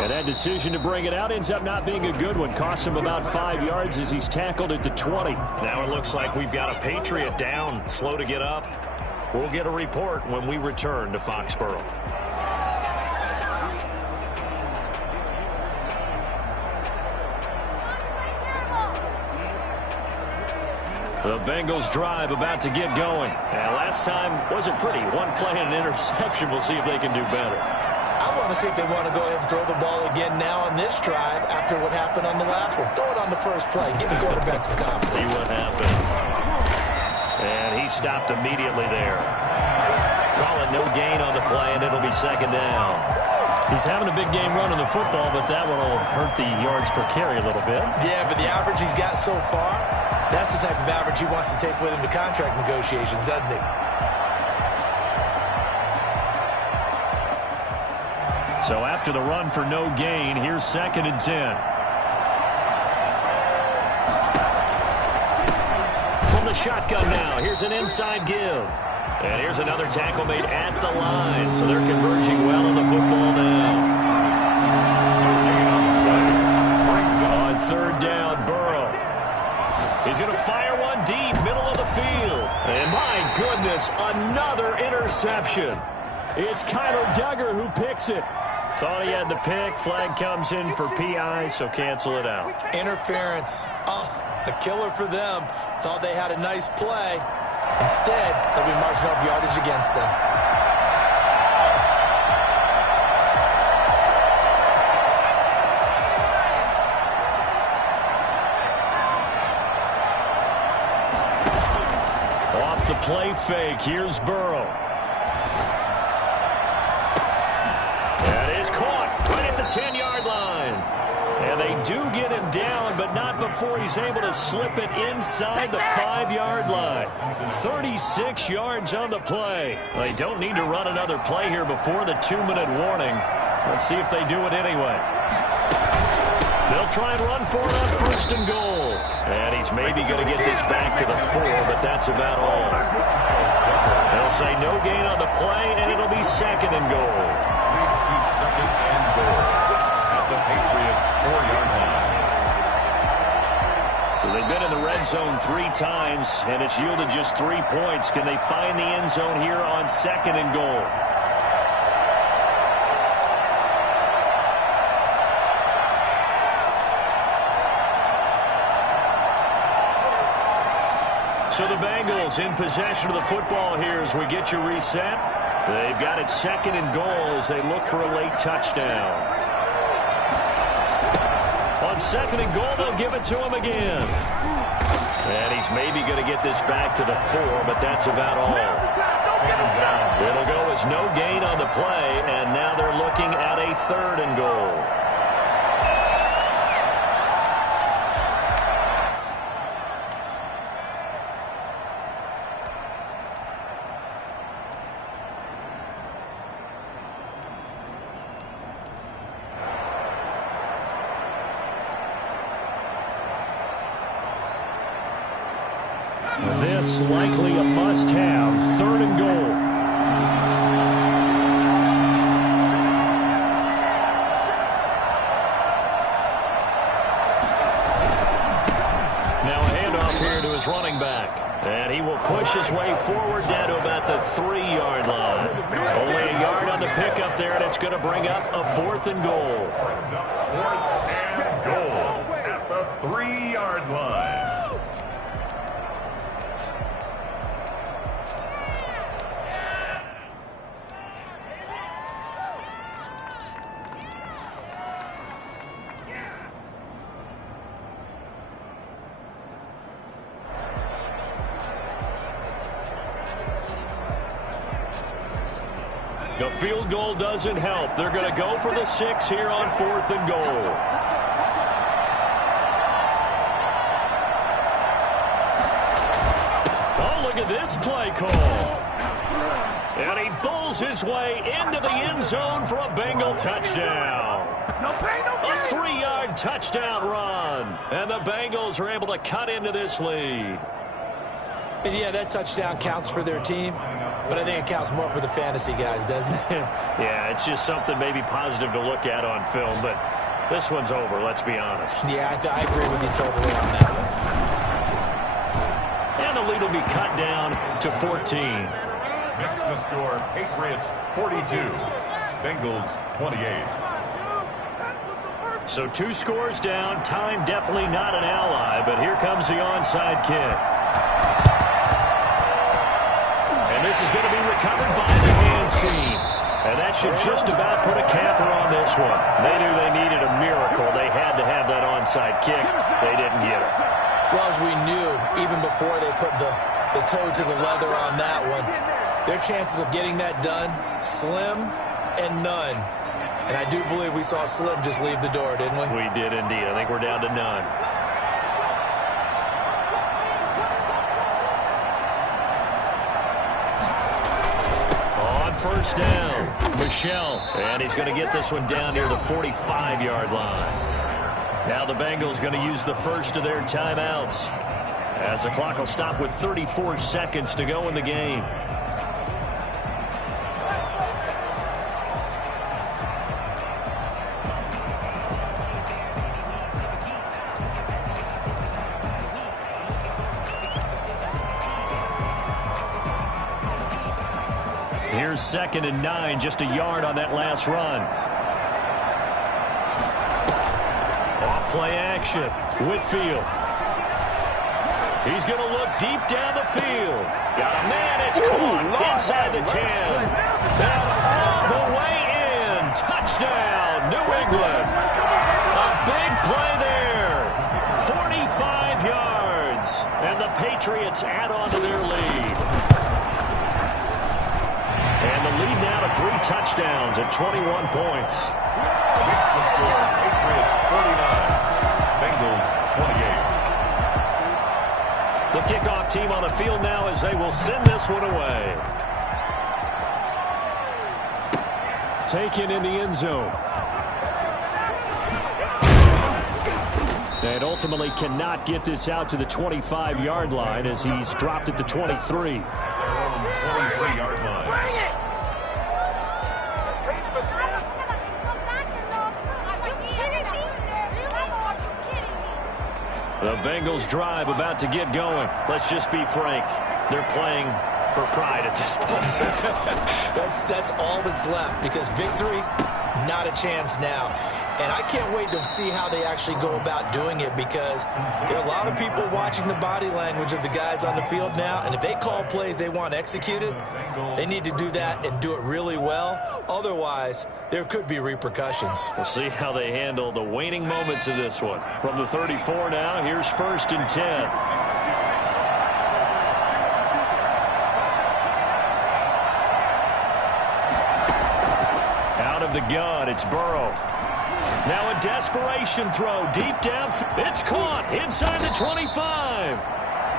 And that decision to bring it out ends up not being a good one. Cost him about 5 yards as he's tackled at the 20. Now it looks like we've got a Patriot down, slow to get up. We'll get a report when we return to Foxborough. The Bengals drive about to get going. And last time wasn't pretty. One play and an interception. We'll see if they can do better. I want to see if they want to go ahead and throw the ball again now on this drive after what happened on the last one. Throw it on the first play. Give the quarterback some confidence. See what happens. And he stopped immediately there. Call it no gain on the play, and it'll be 2nd down. He's having a big game running the football, but that one will hurt the yards per carry a little bit. Yeah, but the average he's got so far, that's the type of average he wants to take with him to contract negotiations, doesn't he? So after the run for no gain, here's 2nd and 10. From the shotgun now, here's an inside give. And here's another tackle made at the line. So they're converging well on the football now. On 3rd down, Burrow. He's going to fire one deep, middle of the field. And my goodness, another interception. It's Kyler Duggar who picks it. Thought he had the pick. Flag comes in for PI, so cancel it out. Interference. Oh, a killer for them. Thought they had a nice play. Instead, they'll be marching off yardage against them. Off the play fake, here's Burrow. That is caught right at the 10-yard line. And they do get him down, but not before he's able to slip it inside the 5-yard line. 36 yards on the play. They don't need to run another play here before the 2-minute warning. Let's see if they do it anyway. They'll try and run for it on 1st and goal. And he's maybe going to get this back to the 4, but that's about all. They'll say no gain on the play, and it'll be 2nd and goal. Leads to 2nd and goal at the Patriots 4-yard line. So they've been in the red zone 3 times, and it's yielded just 3 points. Can they find the end zone here on 2nd and goal? So the Bengals in possession of the football here as we get you reset. They've got it 2nd and goal as they look for a late touchdown. On 2nd and goal, they'll give it to him again. And he's maybe going to get this back to the 4, but that's about all. It'll go as no gain on the play, and now they're looking at a 3rd and goal. This likely a must-have. 3rd and goal. Now a handoff here to his running back. And he will push his way forward down to about the 3-yard line. Only a yard on the pickup there, and it's going to bring up a 4th and goal. 4th and goal at the 3-yard line. The field goal doesn't help. They're going to go for the 6 here on 4th and goal. Oh, look at this play call. And he bulls his way into the end zone for a Bengal touchdown. A 3-yard touchdown run. And the Bengals are able to cut into this lead. And yeah, that touchdown counts for their team. But I think it counts more for the fantasy guys, doesn't it? Yeah, it's just something maybe positive to look at on film, but this one's over, let's be honest. Yeah, I agree with you totally on that one. And the lead will be cut down to 14. Next to score, Patriots 42, Bengals 28. So 2 scores down, time definitely not an ally, but here comes the onside kick. And this is going to be recovered by the hand team. And that should just about put a capper on this one. They knew they needed a miracle. They had to have that onside kick. They didn't get it. Well, as we knew, even before they put the toe to the leather on that one, their chances of getting that done, slim and none. And I do believe we saw Slim just leave the door, didn't we? We did indeed. I think we're down to none. First down, Michelle, and he's going to get this one down near the 45-yard line. Now the Bengals going to use the first of their timeouts as the clock will stop with 34 seconds to go in the game. Here's 2nd and 9, just a yard on that last run. Off play action, Whitfield. He's going to look deep down the field. Got a man, it's caught inside the 10. And all the way in. Touchdown, New England. A big play there. 45 yards. And the Patriots add on to their lead. And the lead now to 3 touchdowns at 21 points. Next to score, Patriots 49, Bengals 28. The kickoff team on the field now as they will send this one away. Taken in the end zone. And ultimately cannot get this out to the 25-yard line as he's dropped at the 23. 23-yard line. The Bengals drive about to get going. Let's just be frank. They're playing for pride at this point. That's all that's left, because victory, not a chance now. And I can't wait to see how they actually go about doing it, because there are a lot of people watching the body language of the guys on the field now, and if they call plays they want executed, they need to do that and do it really well. Otherwise, there could be repercussions. We'll see how they handle the waning moments of this one. From the 34 now, here's 1st and 10. Out of the gun, it's Burrow. Now a desperation throw deep down. It's caught inside the 25.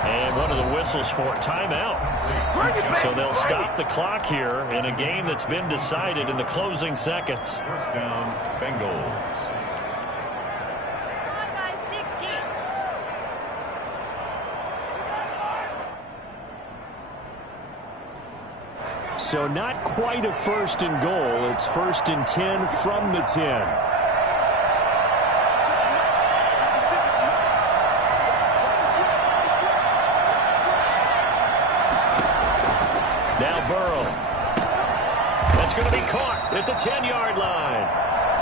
And one of the whistles for a timeout. So they'll stop the clock here in a game that's been decided in the closing seconds. First down, Bengals. So not quite a 1st and goal. It's 1st and 10 from the 10. Going to be caught at the 10-yard line.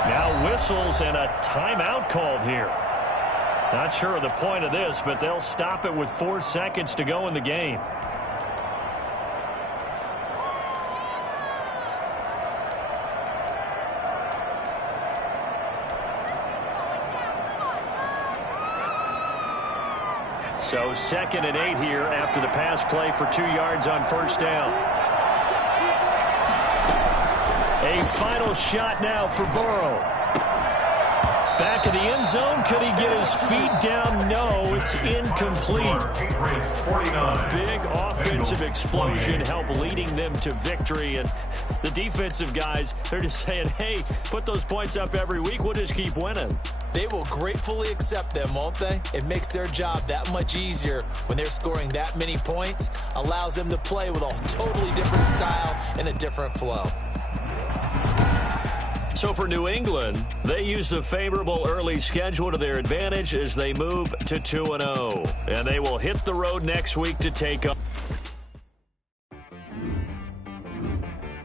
Now whistles and a timeout called here. Not sure of the point of this, but they'll stop it with 4 seconds to go in the game. So 2nd and 8 here after the pass play for 2 yards on 1st down. A final shot now for Burrow. Back in the end zone. Could he get his feet down? No, it's incomplete. Big offensive explosion helped leading them to victory. And the defensive guys, they're just saying, hey, put those points up every week. We'll just keep winning. They will gratefully accept them, won't they? It makes their job that much easier when they're scoring that many points. Allows them to play with a totally different style and a different flow. So for New England, they use the favorable early schedule to their advantage as they move to 2-0. And they will hit the road next week to take up.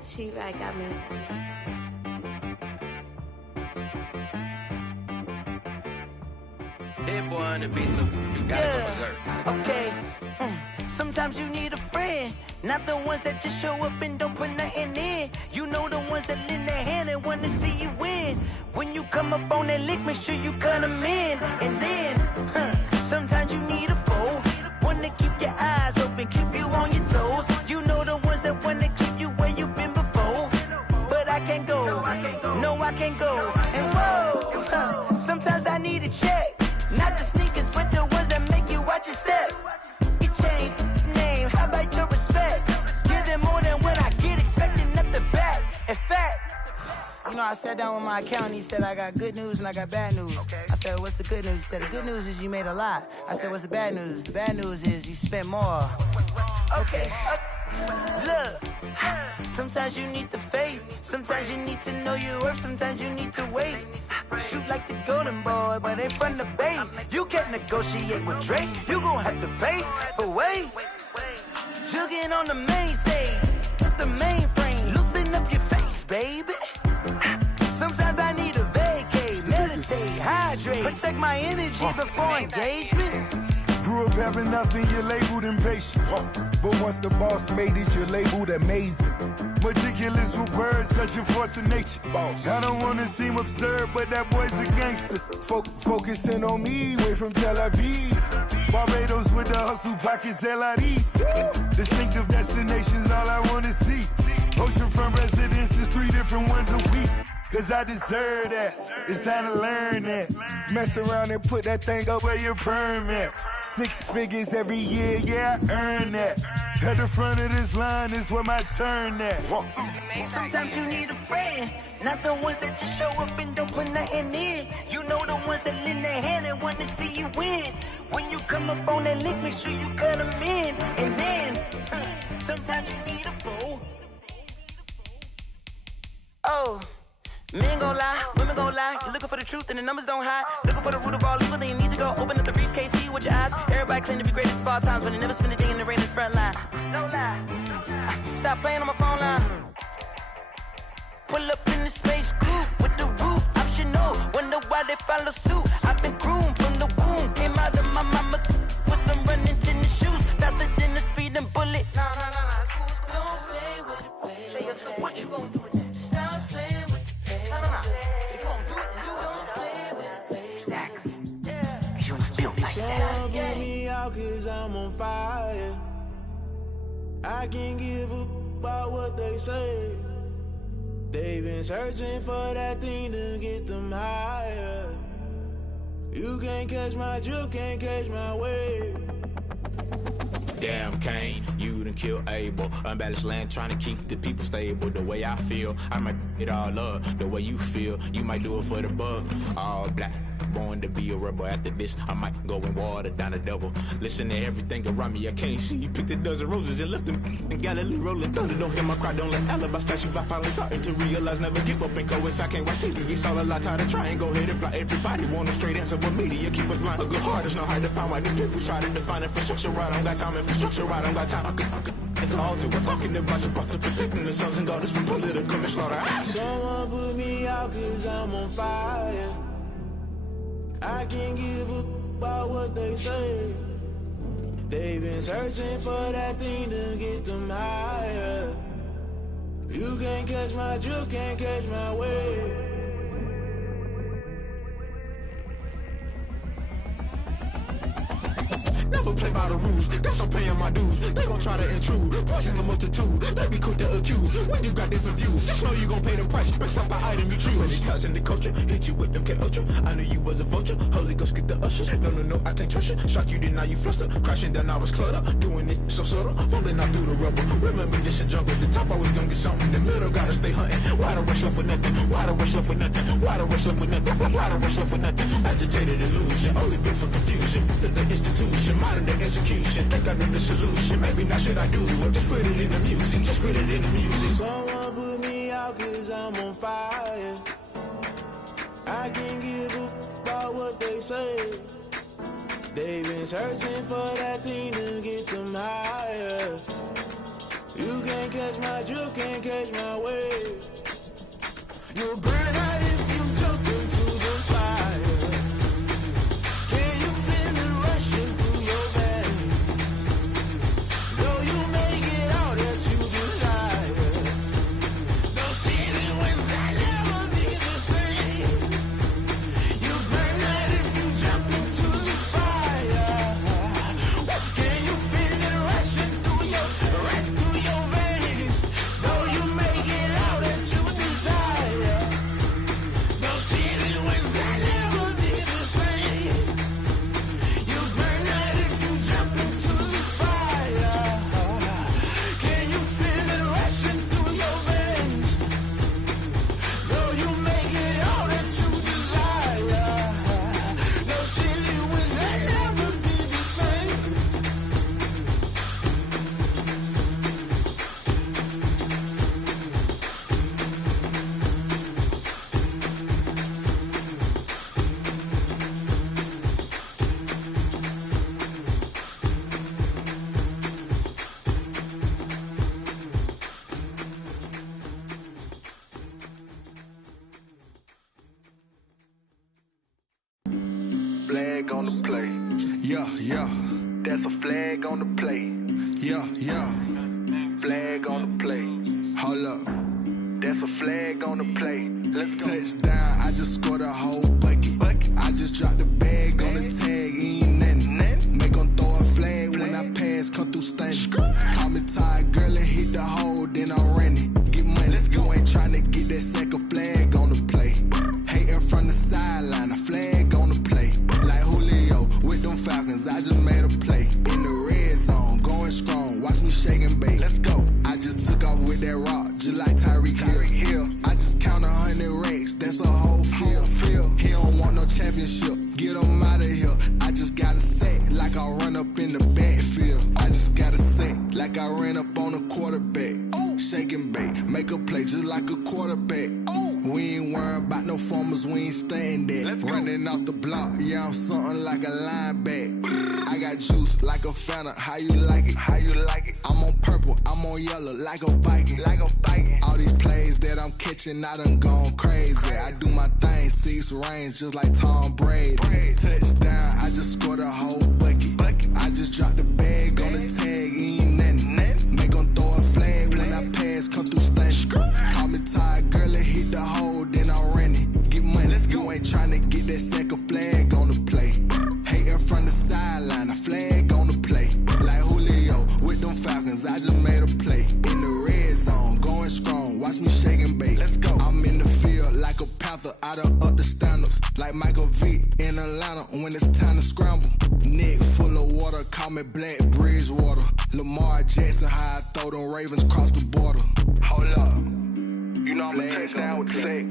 She right got me. Hit one and be so you gotta go berserk. Okay. Sometimes you need a friend, not the ones that just show up and don't put nothing in. You know the ones that lend their hand and want to see you win. When you come up on that lick, make sure you cut them in. And then, sometimes you need a foe, one to keep your eyes open, keep you on your toes. You know the ones that want to keep you where you've been before. But I can't go, no I can't go. And whoa, sometimes I need a check. Not the sneakers, but the ones that make you watch your step. You change name, how about your respect? Give them more than what I get, expecting at the back. In fact, you know, I sat down with my accountant. He said, I got good news and I got bad news. Okay. I said, what's the good news? He said, the good news is you made a lot. I said, what's the bad news? The bad news is you spent more. Okay. Look, sometimes you need the faith. Sometimes you need to know your worth. Sometimes you need to wait. Shoot like the golden boy, but ain't from the bay. You can't negotiate with Drake. You gon' have to pay. But wait, jugging on the main stage with the mainframe. Loosen up your face, baby. Sometimes I need a vacate, meditate, hydrate, protect my energy before engagement. Grew up having nothing, you're labeled impatient. But once the boss made it, you're labeled amazing. Meticulous with words, such a force of nature. Boss. I don't wanna seem absurd, but that boy's a gangster. Focusing on me, way from Tel Aviv. Barbados with the hustle pockets, LIDs. Distinctive destinations, all I wanna see. Oceanfront residences, 3 different ones a week. Cause I deserve that. It's time to learn that. Mess around and put that thing up where your permit. 6 figures every year, yeah, I earn that. At the front of this line is where my turn at. Sometimes you need a friend, not the ones that just show up and don't put nothing in. You know the ones that lend their hand and want to see you win. When you come up on that lick, make sure you cut them in. And then, sometimes you need a fool. Oh. Men gon' lie, women gon' lie. You're looking for the truth and the numbers don't hide. Looking for the root of all evil, then you need to go open up the briefcase, see with your eyes. Everybody claim to be greatest of all times, but they never spend a day in the rain in the front line. No lie. Stop playing on my phone line. Pull up in the space coupe with the roof optional. When So what you gonna do? Stop playing with the pain. No. If you gonna do it, then you don't play with it. Exactly. Yeah. You built like that. Someone put me out 'cause I'm on fire. I can't give up about what they say. They've been searching for that thing to get them higher. You can't catch my drift, can't catch my wave. Damn, Kane, you done killed Abel. Unbalanced land, trying to keep the people stable. The way I feel, I might it all up. The way you feel, you might do it for the bug. All black, born to be a rebel. After this, I might go and water down the devil. Listen to everything around me, I can't see. Picked a dozen roses and left them in Galilee rolling thunder. Don't hear my cry, don't let alibis pass you. I finally starting to realize, never give up and go I can't watch TV. It's all a lot, tired of trying, go ahead and fly. Everybody want a straight answer, but media keep us blind. A good heart is not hard to find. Why the people try to define infrastructure right? I don't got time, infrastructure right, I don't got time. I could it's all to we're talking about your to protecting the sons and daughters from political and slaughter. Someone put me out 'cause I'm on fire. I can't give up about what they say. They've been searching for that thing to get them higher. You can't catch my drift, can't catch my wave. Never play by the rules, guess I'm paying my dues. They gon' try to intrude, poison the multitude. They be quick to accuse, when you got different views. Just know you gon' pay the price, based off the item you choose. When it ties in the culture, hit you with MK Ultra. I knew you was a vulture, Holy Ghost get the ushers. No, I can't trust you. Shock you, then now you fluster. Crashing down, I was cluttered. Doing this so subtle, fumbling out through the rubble. Remember this in jungle, the top always gonna get something. In the middle, gotta stay hunting. Why the rush left with nothing? Why the rush left with nothing? Why the rush left with nothing? Why the rush left with nothing? Agitated illusion, only been for confusion. The institution, modern day execution. Think I know the solution. Maybe not should I do it? Just put it in the music. Just put it in the music. Someone put me out 'cause I'm on fire. I can't give up about what they say. They've been searching for that thing to get them higher. You can't catch my drift, can't catch my wave. You'll burn out if you jump into the fire. Can you feel it rushing through your veins? Though you make it all that you desire. Those feelings that never be the same. You burn out if you jump into the fire. Can you feel it rushing through your veins? Though you make it all that you desire. Those feelings that never be the same. You burn out if you jump into the fire. Can you feel it rushing through your veins? Though you make it all that you desire. Those feelings that never be the same. Flag on the play. Yeah. That's a flag on the play. Yeah. Flag on the play. Hold up. That's a flag on the play. Let's go. Touchdown, I just scored a whole bucket. I just dropped the bag on the tag, ain't nothing. Make 'em throw a flag when I pass, come through stunning. Call me tired, girl, and hit the hole, then I'm running. Get money, you ain't tryna get that second flag on the play. Hating from the sideline, a flag on the play. Like Julio with them Falcons, I just made a play. In the red zone, going strong, watch me shake and bake. Let's go. I just took off with that rock, just like Tyreek Hill. I just count 100 racks, that's a whole field. He don't want no championship, get him out of here. I just got a set, like I run up in the backfield. I just got a set, like I ran up on a quarterback. Shake and bake, make a play just like a quarterback. We ain't worrying about no formers, we ain't staying there. Running off the block, yeah, I'm something like a lineback. I got juice like a Fanta, how you like it? I'm on purple, I'm on yellow, like a Viking. All these plays that I'm catching, I done gone crazy. I do my thing, 6 range, just like Tom Brady. Touchdown, I just scored a whole bucket. I just dropped the bag on the tag, ain't nothing. Make 'em throw a flag when I pass, come through stunning. watch me shake and bake. Let's go. I'm in the field like a panther, I done up the standards. Like Michael Vick in Atlanta when it's time to scramble. Neck full of water, call me Black Bridgewater. Lamar Jackson, how I throw them Ravens cross the border. Hold up, you know I'm a touchdown with the sack.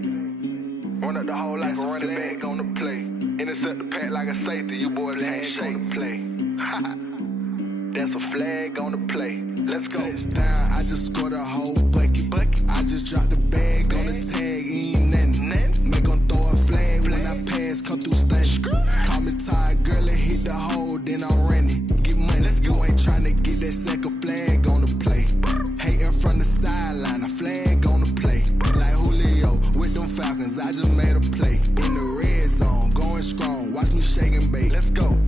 Run up the hole like a running back on the play. Intercept the pack like a safety, you boys can't shake the play. That's a flag on the play. Let's go. Touchdown, I just scored a whole bucket. I just dropped the bag on the tag, ain't nothing. Make them throw a flag when I pass, come through stunning. Call me tired, girl, and hit the hole, then I'm running. Get money, you ain't trying to get that second flag on the play. Hating from the sideline, a flag on the play. Like Julio with them Falcons, I just made a play. In the red zone, going strong, watch me shake and bake. Let's go.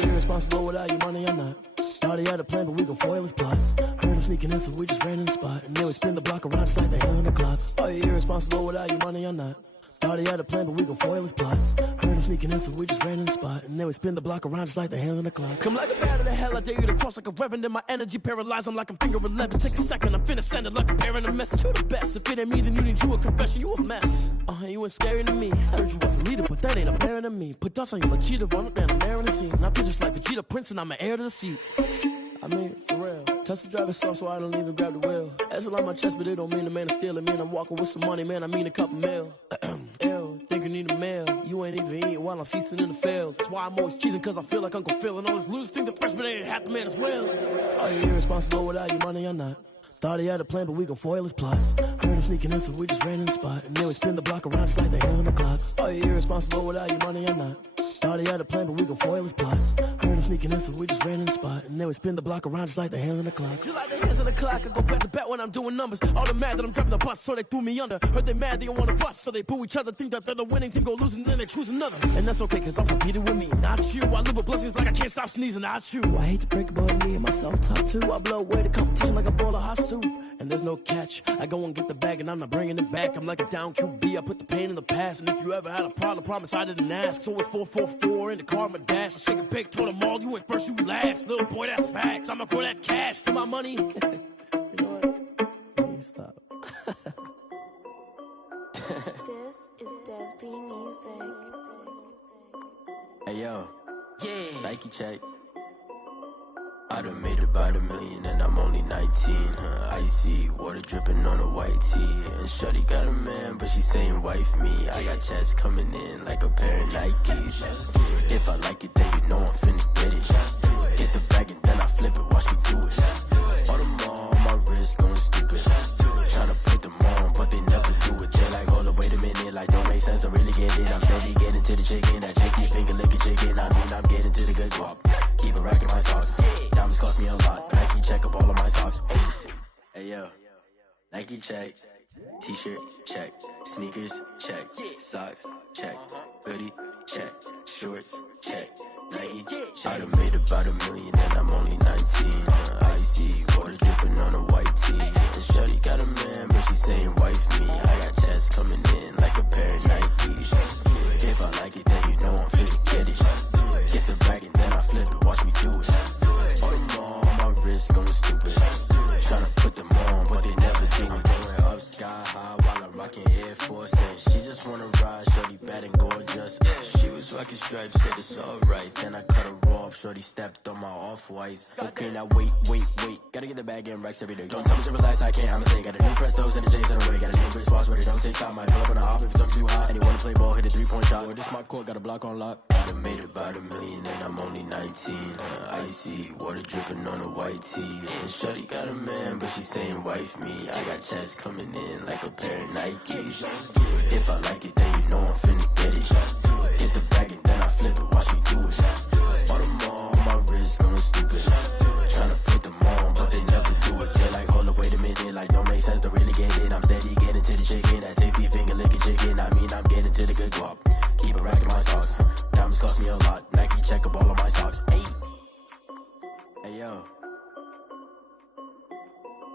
Irresponsible without your money, I'm not. Thought he had a plan, but we gon' foil his plot. Heard him sneaking in, so we just ran in the spot. And then we spin the block around just like the hand on the clock. Are you irresponsible without your money, I'm not. Thought he had a plan, but we gon' foil his plot. Heard him sneaking in, so we just ran in the spot. And then we spin the block around just like the hands on the clock. Come like a bat of the hell, I dare you to cross like a reverend. In my energy paralyzed, I'm like I'm finger 11. Take a second, I'm finna send it like a parent a message. You the best, if it ain't me, then you need you a confession. You a mess, you ain't scary to me. Heard you was a leader, but that ain't apparent to me. Put dust on you like cheetah, run up down the air in the scene. I feel just like Vegeta Prince, and I'm an heir to the seat. I mean, for real. Touch the driver's soft, so I don't even grab the wheel. That's a lot on my chest, but it don't mean the man is stealing. Man, I'm walking with some money, man, I mean a couple mil. Ew, think you need a meal. You ain't even eating while I'm feasting in the field. That's why I'm always cheesing, cause I feel like Uncle Phil. And all those losers think the freshman ain't half the man as well. Are you irresponsible without your money or not? Thought he had a plan, but we gon' foil his plot. Heard him sneaking in, so we just ran in the spot. And then we spin the block around just like the hands on the clock. Are you irresponsible without your money or not? Thought he had a plan, but we gon' foil his plot. Heard him sneaking in, so we just ran in the spot. And then we spin the block around just like the hands on the clock. Just like the hands on the clock, I go back to back when I'm doing numbers. All the mad that I'm driving the bus, so they threw me under. Heard they mad, they don't wanna bust, so they boo each other. Think that they're the winning team, go losing, then they choose another. And that's okay, cause I'm competing with me, not you. I live with blessings like I can't stop sneezing, not you. I hate to break it, but me and myself top two. I blow away the competition like a bowl of hot soup. And there's no catch. I go and get the bag and I'm not bringing it back. I'm like a down QB, I put the pain in the past. And if you ever had a problem, promise I didn't ask. So it's 444 in the car, my dash. I shake a big, told them all, you went first, you last. Little boy, that's facts. I'ma grow that cash to my money. You know what? Let me stop. This is Dev B Music. Hey yo, yeah, Nike check. I done made about $1 million and I'm only 19, icy, water dripping on a white tee. And shorty got a man, but she saying wife me. I got checks coming in like a pair of Nikes. If I like it, then you know I'm finna get it. Hit the bag and then I flip it, watch me do it. All them on my wrist going stupid. Tryna put them on, but they never do it. They're like, hold up, wait a minute, like don't make sense, don't really get it. I'm steady getting to the chicken, that cheeky finger licking chicken. I mean, I'm getting to the good guap. Keep it racking my sauce. Diamonds cost me a lot. Nike check up all of my stocks. Hey yo, Nike check. T-shirt check. Sneakers check. Socks check. Hoodie check. Shorts check. Nike check. I done made about $1 million and I'm only 19. Icy, water dripping on a white tee. And shorty got a man, but she saying wife me. I got checks coming in like a pair of Nikes. If I like it, then you know I'm finna get it. Get the bag and then I flip it, watch me do it. All them on my wrist going stupid. Tryna put them on, but they never do it. Going up sky high while I'm rocking Air Force. And she just wanna ride, shorty bad and gorgeous. She was rocking stripes, said it's alright. Then I cut her off, shorty stepped on my off-whites. Okay, now wait. Gotta get the bag and racks every day. Don't tell me to relax, I can't, I'ma say. Got a new Prestos and a J's in the way. Got a new Chris Fox where they don't take time. Might pull up on a hop if it's up too high. And he wanna play ball, hit a 3-point shot. Or this my court, got a block on lock. I done made about $1 million and I'm only 19. Icy, water dripping on a white tee. And shorty got a man, but she saying wife me. I got checks coming in like a pair of Nikes. If I like it, then you know I'm finna get it. Hit the bag and then I flip it, watch me do it. All them on my wrist going stupid. Tryna put them on, but they never do it. They're like, hold up, wait a minute, like don't make sense, don't really get it. I'm steady getting to the chicken, that tasty finger licking chicken. I mean, I'm getting to the good guap. Keep it racking my sauce. Diamonds cost me a lot. Nike check up all of my stocks. Hey yo,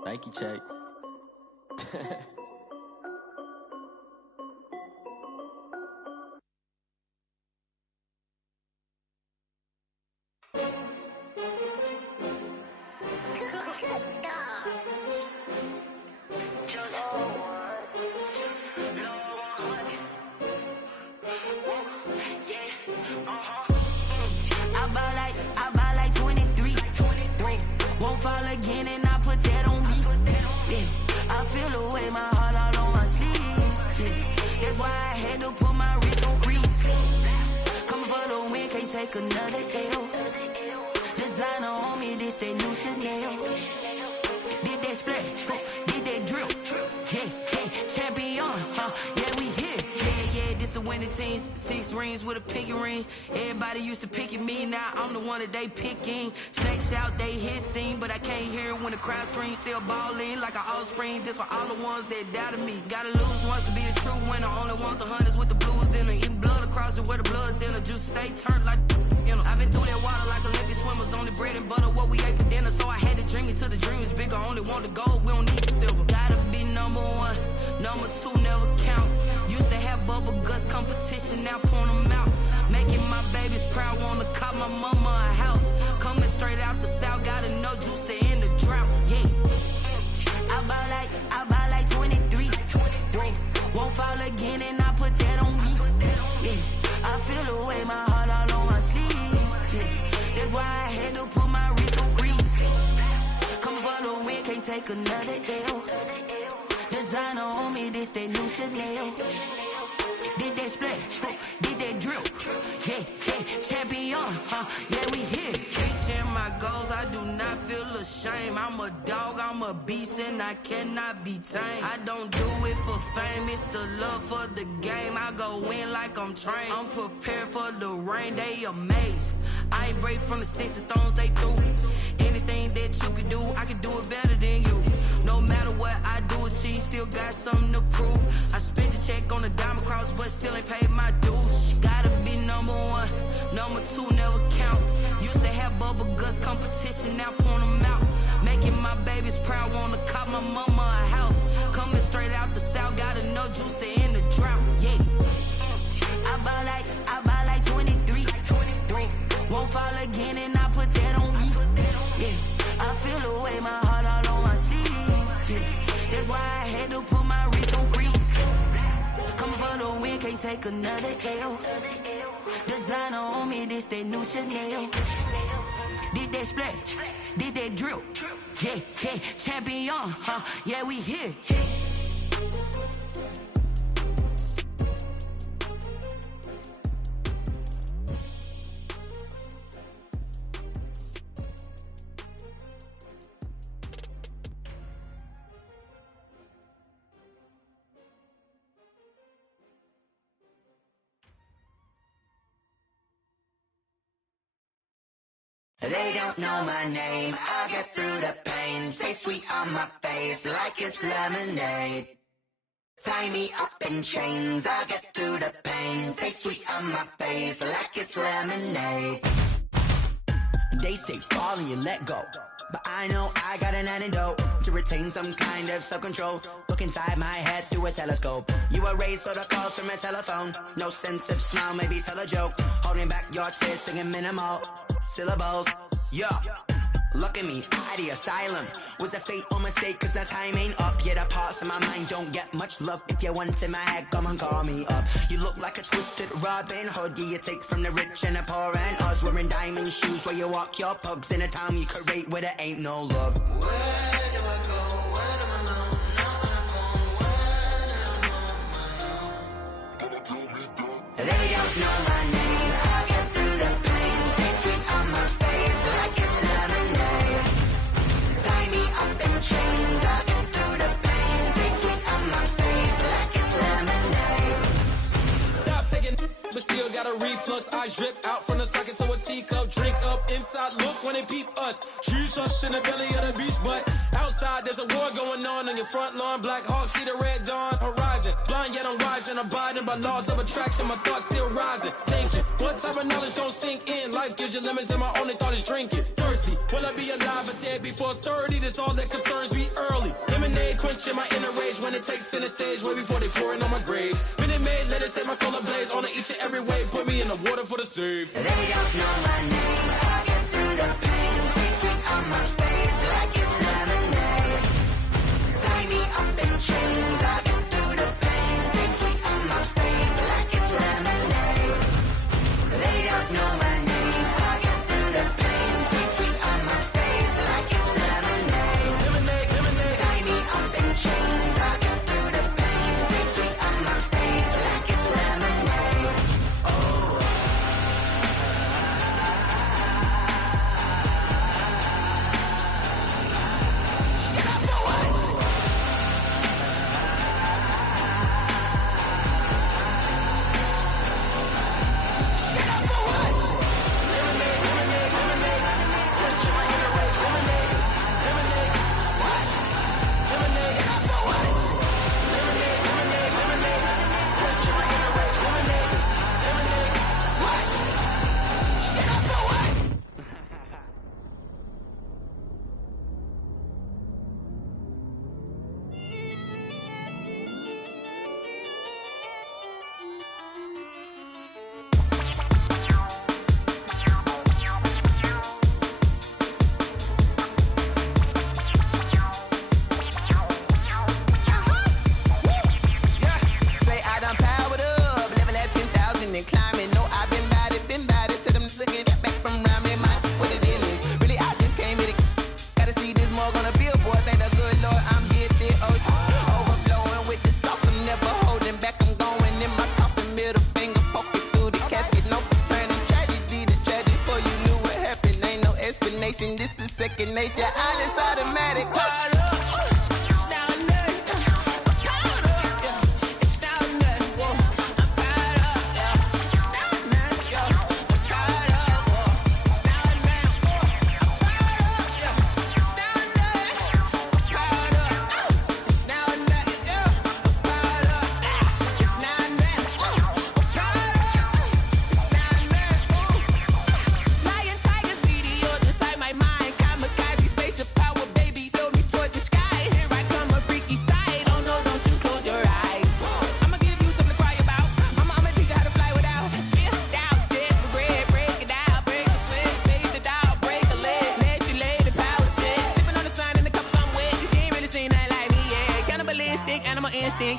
Nike check. Again, and I put that on me. Yeah, I feel the way, my heart all on my sleeve. Yeah, that's why I had to put my wrist on freeze. Coming for the win, can't take another L. Designer on me, this that new Chanel. Did that splash, did that drill. Yeah, champion, yeah, we here. Yeah, this the winning teams. 6 rings with a pinky ring. Everybody used to picking me, now I'm the one that they picking. Snakes out, they hit scene, but I can't hear it when the crowd screams. Still balling like an offspring. This for all the ones that doubted me. Gotta lose once to be a true winner. Only want the hunters with the blues in it. Eating blood across it where the blood thinner. Juice stay turned like you know. I've been through that water like Olympic swimmers. Only bread and butter what we ate for dinner. So I had to dream it till the dream is bigger. Only want the gold, we don't need the silver. Gotta be number 1, number 2 never count. Used to have bubble guts competition, now point them out. Making my babies proud, wanna cop my mama a house. Coming straight out the south, gotta know juice to end the drought. Yeah, I buy like 23. Won't fall again, and I put that on me. Yeah, I feel the way, my heart all on my sleeve. Yeah, that's why I had to put my wrist on freeze. Coming for the win, can't take another L. Designer on me, this that new Chanel. Did that splash, did that drill. Yeah, champion, yeah, we here. Reaching my goals, I do not feel ashamed. I'm a dog, I'm a beast, and I cannot be tamed. I don't do it for fame, it's the love for the game. I go in like I'm trained. I'm prepared for the rain, they amazed. I ain't break from the sticks and stones they threw. Anything that you can do, I can do it better than you. No matter what I do, achieve, still got something to prove. I spent the check on the diamond cross, but still ain't paid my dues. Gotta be number 1, number 2 never count. Used to have bubble guts competition, now point them out. Making my babies proud, wanna cop my mama a house. Coming straight out the south, gotta know juice to end the drought. Yeah, I buy like 23. Won't fall again, and I put that on me. Yeah, I feel the way, my heart all on my sleeve. Yeah, that's why I had to put my wrist on freeze. Coming for the win, can't take another L. Designer on me, this that new Chanel. Did that splash, did that drill. Yeah, champion, yeah, we here. They don't know my name, I'll get through the pain. Taste sweet on my face like it's lemonade. Tie me up in chains, I'll get through the pain. Taste sweet on my face like it's lemonade. They say fall and you let go, but I know I got an antidote to retain some kind of self-control. Look inside my head through a telescope. You erase all the calls from a telephone. No sense of smile, maybe tell a joke. Holding back your tears, singing minimal syllables. Yeah, look at me, out the asylum. Was a fate or mistake, cause the time ain't up. Yeah, the parts of my mind don't get much love. If you want in my head, come and call me up. You look like a twisted Robin Hood. Yeah, you take from the rich and the poor and us. Wearing diamond shoes where you walk your pugs in a town you create where there ain't no love. Where do I go? Where do I know? Not on the phone, where do I know? They don't know my name, I'll get through the pain. Taste sweet on my face like it's lemonade. Tie me up in chains, I'll get through the pain. Taste sweet on my face like it's lemonade. Stop taking, but still got a reflux. I drip out from the socket to a teacup. Drink up inside, look when they peep us. Choose us in the belly of the beast, but outside outside, there's a war going on your front lawn. Black Hawk, see the red dawn horizon. Blind yet I'm rising, abiding by laws of attraction. My thoughts still rising, thinking, what type of knowledge don't sink in? Life gives you limits and my only thought is drinking. Thirsty, will I be alive or dead before 30? That's all that concerns me early. Lemonade quenching my inner rage when it takes center stage, way before they pour it on my grave. Minute Maid, let it set my soul ablaze. On each and every way, put me in the water for the save. They don't know my name, I get through the pain. Taste sweet on my face like it's lemonade. Tie me up in chains, I get through the pain. Taste sweet on my face like it's lemonade. They don't know my name, I get through the pain. Taste sweet on my face like it's lemonade. Lemonade, lemonade. Tie me up in chains, I get through the pain. Taste sweet on my face like it's lemonade. This is second nature, all is automatic.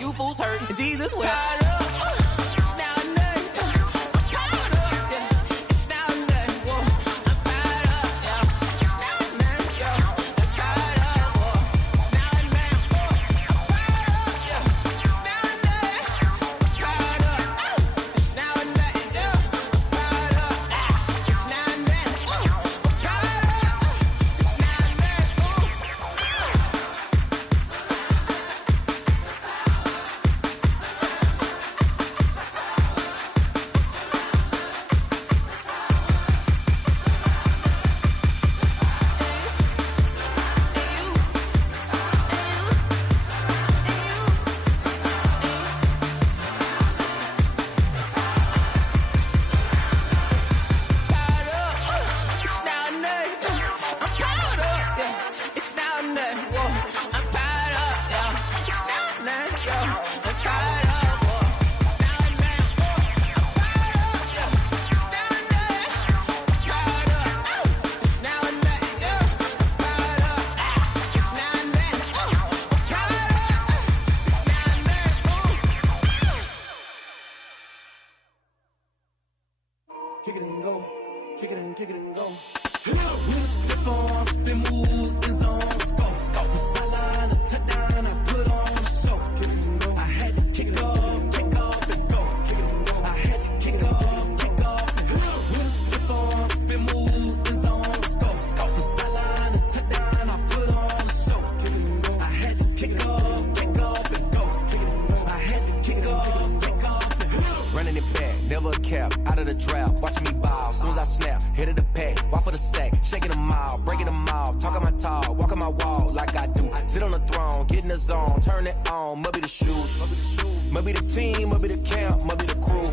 You fools hurt. Jesus will. Kick it and go. Kick it and go. We'll step on, spin, move, in zone, scope. From sideline to touchdown, I put on a show. Kick it and go. I had to kick off and go. Kick it and go. I had to kick off and go. We'll step on, spin, move, in zone, scope. From sideline to touchdown, I put on a show. Kick it and go. I had to kick off and go. Kick it and go. I had to kick off and go. Running it back, never a cap, out of the draft, watching me ball, soon as I snap, hit of the pack, walk for the sack, shaking them all, breaking them all, talking my talk, walking my wall like I do, on, turn it on, must be the shoes. Must be the team, must be the camp, must be the crew.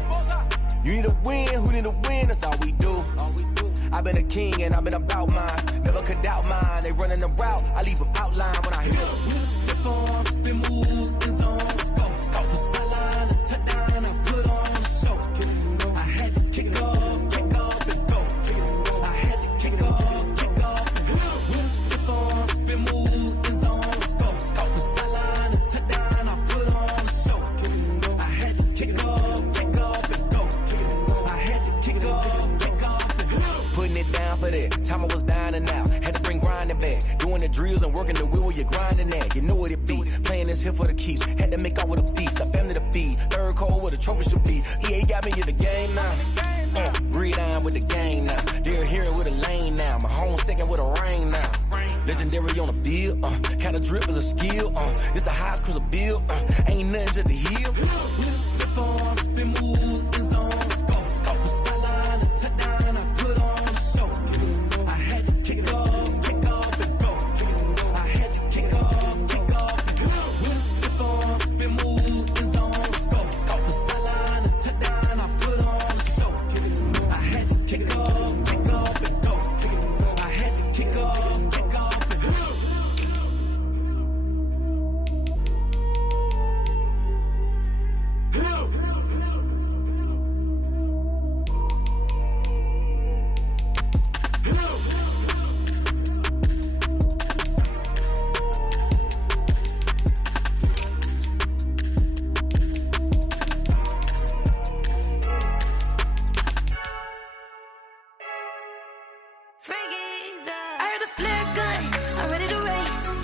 You need a win, who need a win, that's all we do. I've been a king and I've been about mine. Never could doubt mine, they running the route, I leave them outline when I hit them. Step on, spin move, is on, scope. Scope the sideline, a touchdown, I put on a show. I had to kick off and go. I had to kick off and go. Step on, spin move, is on, scope. Scope the sideline, a touchdown, I put on a show. I had to kick off and go. I had to kick off and go. Putting it down for that, time I was dying and out. Had to bring grinding back, doing the drills and working the wheel where you're grinding at. You know what it be, playing this here for the keeps. Had to make out with a feast, a family to feed. Third cold where the trophy should be. EA got me in the game now. Read on with the game now. They're here with a lane now. My home second with a rain now. Legendary on the field, kind of drip is a skill. This the highest cruiser bill, ain't nothing just to heal. Step on, spin move, is on, scope. Scope the sideline, a touchdown, I put on a show. I had to kick off and go. I had to kick off and go. Step on, spin move, is on, scope. Scope the sideline, a touchdown, I put on a show. I had to kick off and go. I had to kick off and go. I heard a flare gun, I'm ready to race.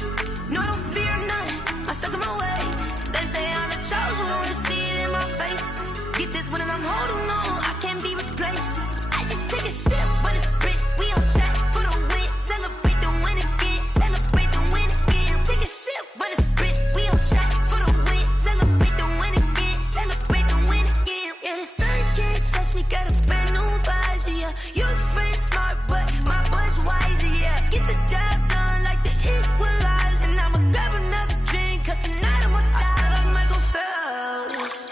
No, I don't fear none, I'm stuck in my ways. They say I'm the chosen one, to see it in my face. Get this one and I'm holding on, I can't be replaced. I just take a sip, but it's grit. We on track for the win. Celebrate the win again, celebrate the win again. Take a sip, but it's grit. We on track for the win. Celebrate the win again, celebrate the win again. Yeah, the sun can't touch me, got a brand new visor, yeah. Your friend smart, but my bud's wiser, yeah. Get the job done like the equalizer. And I'ma grab another drink, cause tonight I'ma die like Michael Phelps.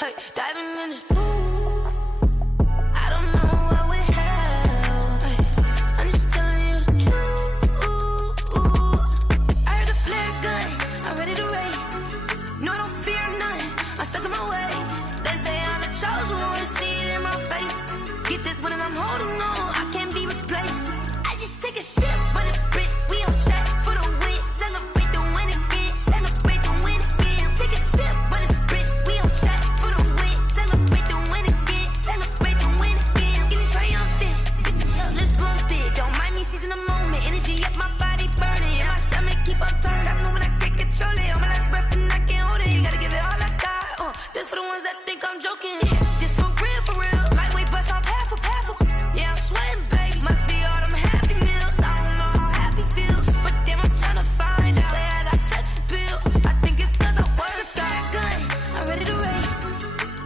Hey, diving in this pool, I don't know what we have. Hey, I'm just telling you the truth. I heard a flare gun, I'm ready to race. No, I don't fear none, I'm stuck in my ways. They say I'm the chosen one, to see it in my face. Get this one and I'm holding on, I can't be replaced. I just take a sip, but it's grit. We on track for the win. Celebrate the win again, celebrate the win again. Take a sip, but it's grit. We on track for the win. Celebrate the win again, celebrate the win again. Getting triumphant, let's bump it. Don't mind me seizing the moment. Energy up, my body burning. And my stomach keep up tight. Stop moving, I can't control it. On my last breath and I can't hold it. You gotta give it all I got. This for the ones that think I'm joking. This for real. Lightweight bust off half a. Yeah, I'm sweating, babe. Must be all them happy meals. I don't know how happy feels, but damn, I'm tryna find out. Say I got sex appeal. I think it's cause I work. Got a gun, I'm ready to race.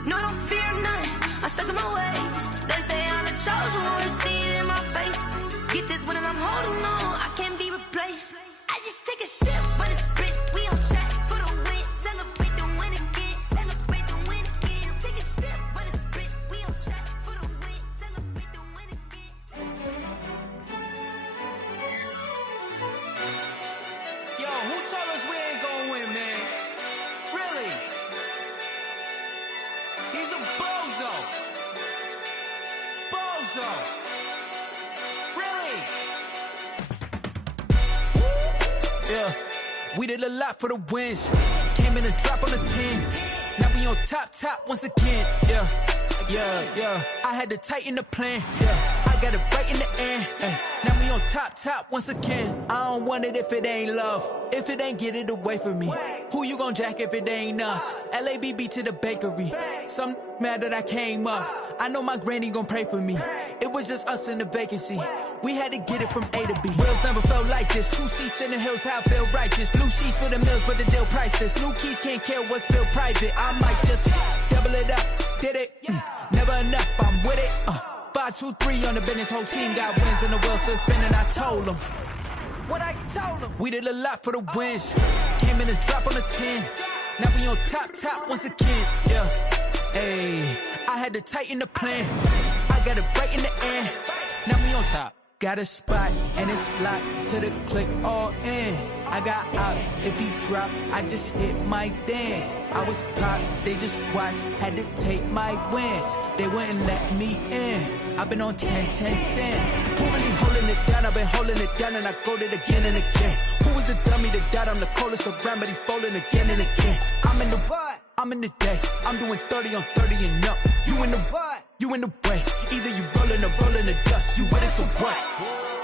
No, I don't fear none, I'm stuck in my ways. They say I'm the chosen one, to see it in my face. Get this one and I'm holding on, I can't be replaced. I just take a sip, but it's grit. We on track for the win. Celebrate the win again, celebrate the win again. Take a sip, but it's grit. We on track for the win. Celebrate the win again. Yo, who told us we ain't gonna win, man? Really? He's a bozo. Really? Yeah, we did a lot for the wins. Came in a drop on the 10. Now we on top once again. Yeah. I had to tighten the plan. Yeah, I got it right in the end. Now we on top once again. I don't want it if it ain't love. If it ain't, get it away from me. Who you gon' jack if it ain't us? LABB to the bakery. Some mad that I came up. I know my granny gon' pray for me. It was just us in the vacancy. We had to get it from A to B. Wheels never felt like this. 2 seats in the hills, how I feel righteous. Blue sheets for the mills, but the deal priceless. New keys can't care what's still private. I might just double it up. Did it? Never enough, I'm with it. 5, 2, 3 on the business. Whole team got wins and the wheels still spinning. I told them. what I told them. We did a lot for the wins. Came in and drop on the 10. Now we on top once again. Yeah. Hey, I had to tighten the plan. I got it right in the end. Now we on top. Got a spot and it's locked to the click all in. I got ops, if he drop, I just hit my dance. I was pop, they just watched, had to take my wins. They wouldn't let me in. I've been on 10 cents. Who really holding it down? I've been holding it down and I go it again and again. Who was the dummy that died? I'm the coldest around, but he folding again and again. I'm in the what? I'm in the day. I'm doing 30 on 30 and up. You in the what? You in the way. Either you rolling or rolling the dust. You with it, so what?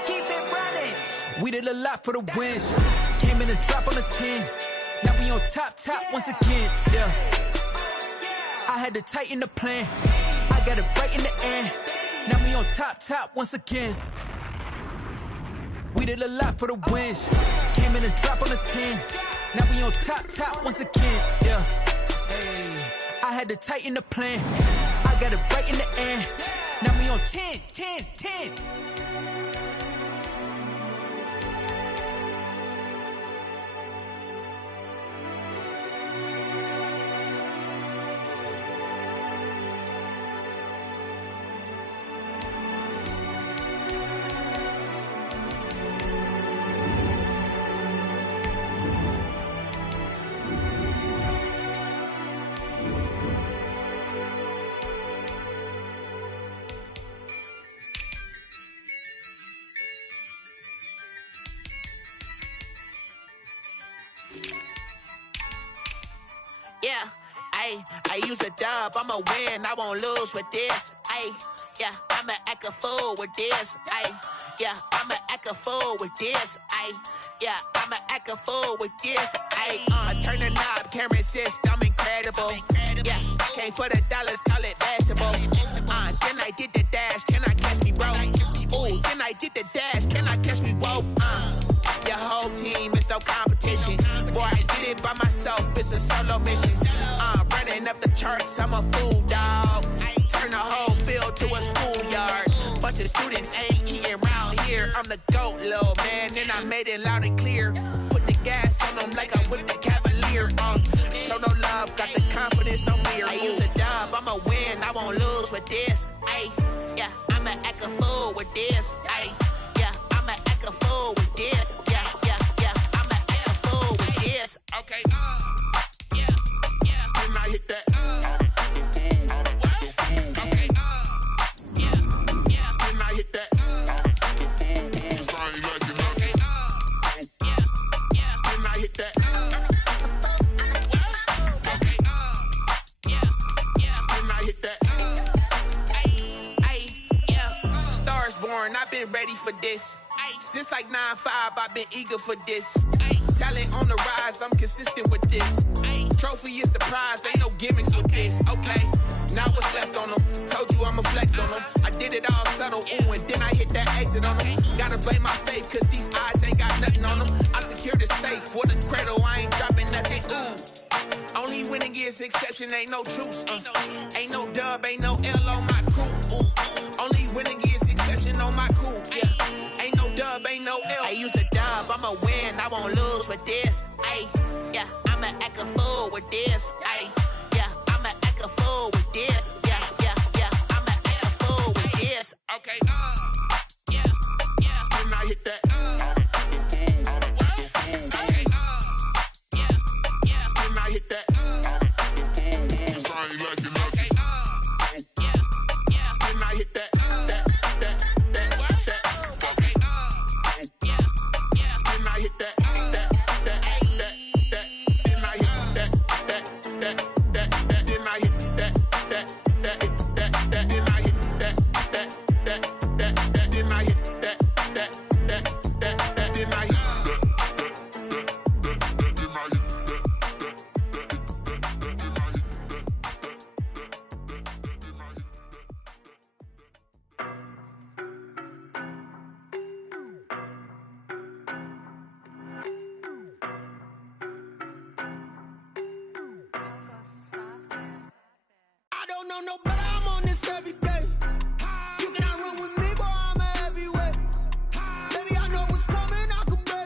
Keep it running. We did a lot for the wins. Came in and drop on the 10. Now we on top once again. Yeah. I had to tighten the plan. I got it right in the end. Now we on top once again. We did a lot for the wins. Came in and drop on the 10. Now we on top once again. Yeah. Hey, I had to tighten the plan. I got it right in the end. Now we on 10. Yeah, I use a dub, I'ma win, I won't lose with this. Yeah, I'ma act a fool with this. Yeah, I'ma act a fool with this. Yeah, I'ma act a fool with this. Turn the knob, camera assist, I'm incredible. Yeah, came for the dollars, call it vegetable. Then I did the dash, can I catch me, bro? Ooh, then I did the dash, can I catch me, whoa? Your whole team is no competition. Boy, I did it by myself, it's a solo mission. Running up the charts, I'm a fool, dog. Turn the whole field to a schoolyard. Bunch of students ain't eating round here. I'm the GOAT, little man, and I made it loud and clear. Put the gas on them like I'm with the Cavalier. Show no love, got the confidence, no fear. I use a dub, I'ma win, I won't lose with this. Yeah, I'ma act a fool with this. Yeah, I'ma act a fool with this. Yeah, I'ma act a fool with this. Okay, Then I hit that. Okay, Then I hit that. Sorry, like you know. Okay, Then I hit that. Okay, Then I hit that. Yeah. Stars born, I've been ready for this. Since like 9-5, I've been eager for this. Talent on the rise, I'm consistent with this. Trophy is the prize, ain't no gimmicks with this. Okay, now what's left on them? Told you I'ma flex on them. I did it all subtle, ooh, and then I hit that exit on them. Gotta blame my faith, cause these odds ain't got nothing on them. I secure the safe for the cradle, I ain't dropping nothing, ooh. Only winning is exception, ain't no truce. Ain't no dub, ain't no L on my crew. Ooh. Only winning is exception on my crew. Yeah. Ain't no dub, ain't no L. I use a dub, I'ma win, I won't lose with this. Yeah, I'ma act a fool with this. Yeah, I'ma act a fool with this. Yeah, I'ma act a fool with this. Okay, Then I hit that. Okay, Then I hit that. Sorry, like you know. Okay, Then I hit that. No better, I'm on this every day. You cannot run with me, boy, I'm a heavyweight. Baby, I know what's coming, I could bet.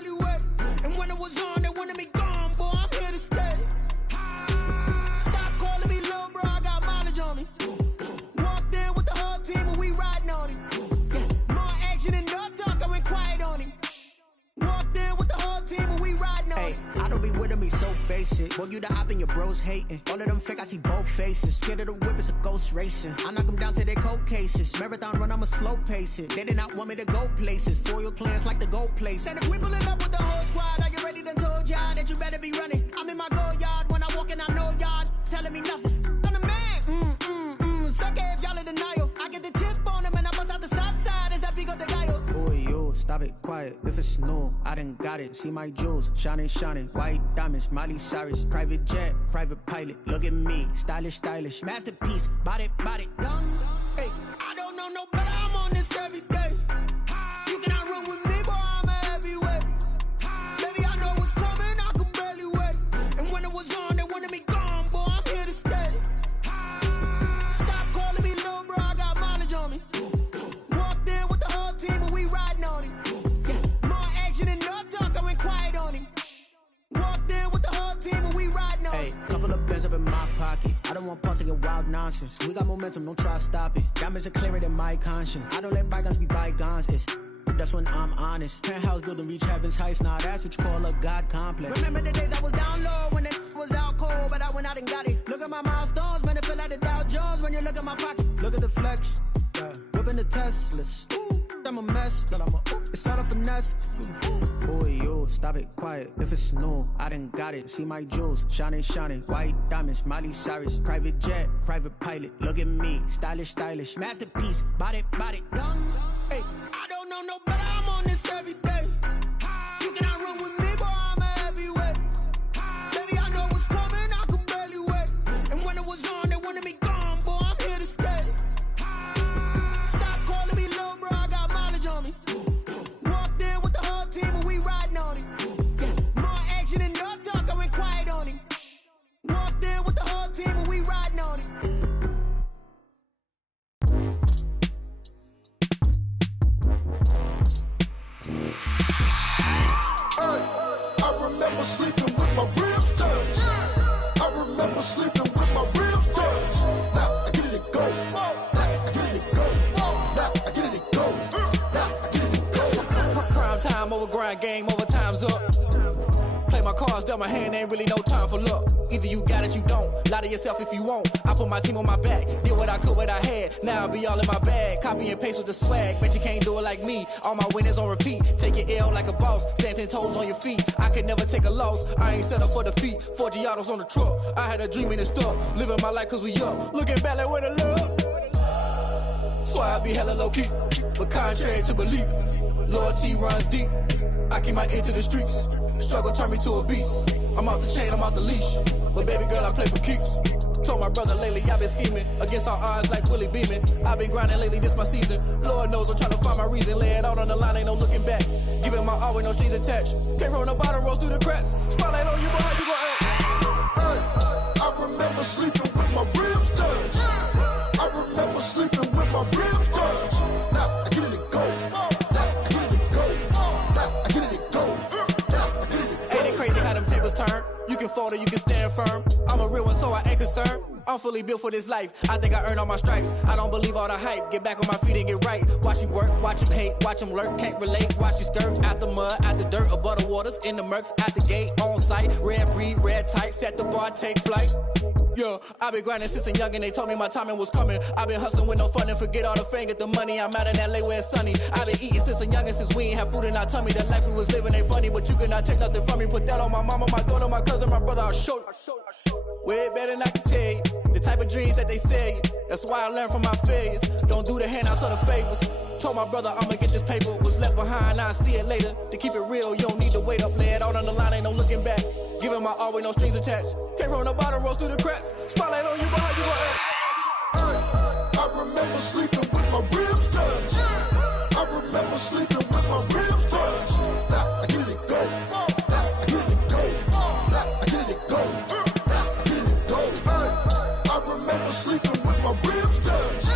face it. Boy, you the op and your bros hating. All of them fake, I see both faces. Scared of the whip, it's a ghost racing. I knock them down to their cold cases. Marathon run, I'ma slow pace it. They did not want me to go places. Foil plans like the go place. And if we pulling up with the whole squad, are you ready? Done told y'all that you better be running. I'm in my go yard. When I walk in, I know y'all telling me nothing. I'm the man. Suck it if y'all in denial. I get the chip on them and I bust out the south side. Is that Vigo de Gallo? Boy, yo, stop it, quiet. If it's new, I done got it. See my jewels, shining, shining. White diamonds, Miley Cyrus. Private jet, private pilot. Look at me, stylish, stylish. Masterpiece, body, young. Hey, I don't know no better. I'm on this every day. You cannot run with me, boy. I'm a heavyweight. Baby, I know what's coming. I could barely wait. And when it was on, they wanted me gone, boy. I'm here to stay. Stop calling me little bro. I got mileage on me. Walked in with the whole team and we riding on him. Yeah, more action and no talk. I went quiet on him. Walked in with the whole team and we riding on him. Hey, couple of bands up in my pocket. I don't want pulse to get wild nonsense. We got momentum, don't try to stop it. Diamonds are clearer than my conscience. I don't let bygones be bygones. That's when I'm honest. Penthouse building, reach heaven's heights. Nah, that's what you call a God complex. Remember the days I was down low when it was out cold, but I went out and got it. Look at my milestones, man, it feel like the Dow Jones when you look at my pocket. Look at the flex, yeah. Whipping the Teslas. I'm a mess, but it's all a finesse. Boy, yo, stop it, quiet. If it's new, I done got it. See my jewels, shining, shining. White diamonds, Miley Cyrus. Private jet, private pilot. Look at me, stylish, stylish. Masterpiece, body, young. Hey, I don't know no better. I'm on this every day. You cannot run with me, boy. I'm a heavyweight. Baby, I know what's coming. I could barely wait. And when it was on, they wanted me gone, boy. I'm here to stay. Stop calling me little bro. I got mileage on me. Walked in with the whole team and we riding on him. Yeah, more action and no talk. I went quiet on him. Walked in with the whole team and we riding on him. I remember sleeping with my ribs touched. I remember sleeping with my ribs touched. Now I get it and go. Now I get it and go. Now I get it and go. Now I get it and go. Prime time over grind game, over time's up. Play my cards, dealt my hand, ain't really no time for luck. Either you got it, you don't. Lie to yourself if you won't. I put my team on my back, did what I could, what I had. Now I be all in my bag, copy and paste with the swag. Bet you can't do it like me. All my winners on repeat. Take your L like a boss, stand 10 toes on your feet. I can never take a loss. I ain't set up for defeat. 4 Giottos on the truck. I had a dream and it's stuck. Living my life cause we up. Looking back like where the love. So I be hella low key, but contrary to belief, loyalty runs deep. I keep my ear to the streets. Struggle turned me to a beast. I'm out the chain, I'm out the leash. But baby girl, I play for keeps. Told my brother lately, I've been scheming against all odds like Willie Beeman. I've been grinding lately, this my season. Lord knows I'm trying to find my reason. Lay it out on the line, ain't no looking back. Giving my all with no strings attached. Came from the bottom, rose through the cracks. Spotlight on you, boy, how you gon' act? Hey, I remember sleeping with my ribs touched. I remember sleeping with my ribs touched. Now I get it and go. Now I get it and go. Now I get it and go. Now I get it and go. Ain't it crazy how them tables turn? You can fold or you can stand firm. I'm a real one, so I ain't concerned. I'm fully built for this life. I think I earned all my stripes. I don't believe all the hype. Get back on my feet and get right. Watch you work, watch him hate, watch him lurk. Can't relate, watch you skirt. Out the mud, out the dirt, above the waters, in the murks, out the gate, on site. Red breed, red tight, set the bar, take flight. Yeah, I been grinding since a young and they told me my timing was coming. I been hustling with no fun and forget all the fame, get the money. I'm out in LA where it's sunny. I been eating since a young and since we ain't have food in our tummy. The life we was living ain't funny, but you cannot take nothing from me. Put that on my mama, my daughter, my cousin, my brother, I'll show you. Way better than I can tell you. The type of dreams that they sell you. That's why I learned from my failures. Don't do the handouts or the favors. Told my brother I'ma get this paper. Was left behind, I'll see it later. To keep it real, you don't need to wait up. Lay it out on the line, ain't no looking back. Giving my all with no strings attached. Came from the bottom, rose through the cracks. Spotlight on you, boy, how you gon' act? I remember sleeping with my ribs touched. I remember sleeping with my ribs touched. Now I get it and go. Now I get it and go. Now I get it and go. Now I get it and go. I remember sleeping with my ribs touched.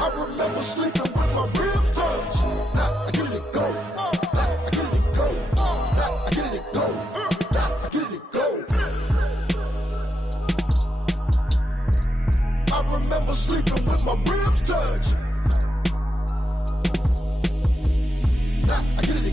I remember sleeping with my ribs touched. Now I get it and go. Now I get it and go. Now I get it and go. Now I get it and go. I remember sleeping with my ribs touched. Now I get it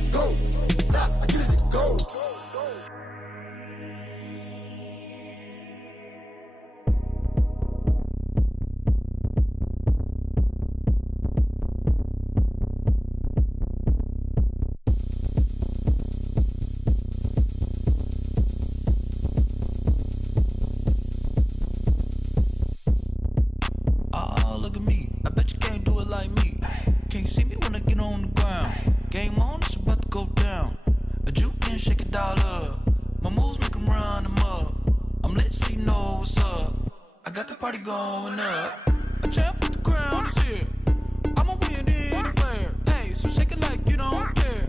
can't see me when I get on the ground. Game on, it's about to go down. A juke and shake it all up. My moves make them run them up. I'm lit so you know what's up. I got the party going up. A champ with the crown is here. I'ma win anywhere. Hey, so shake it like you don't care.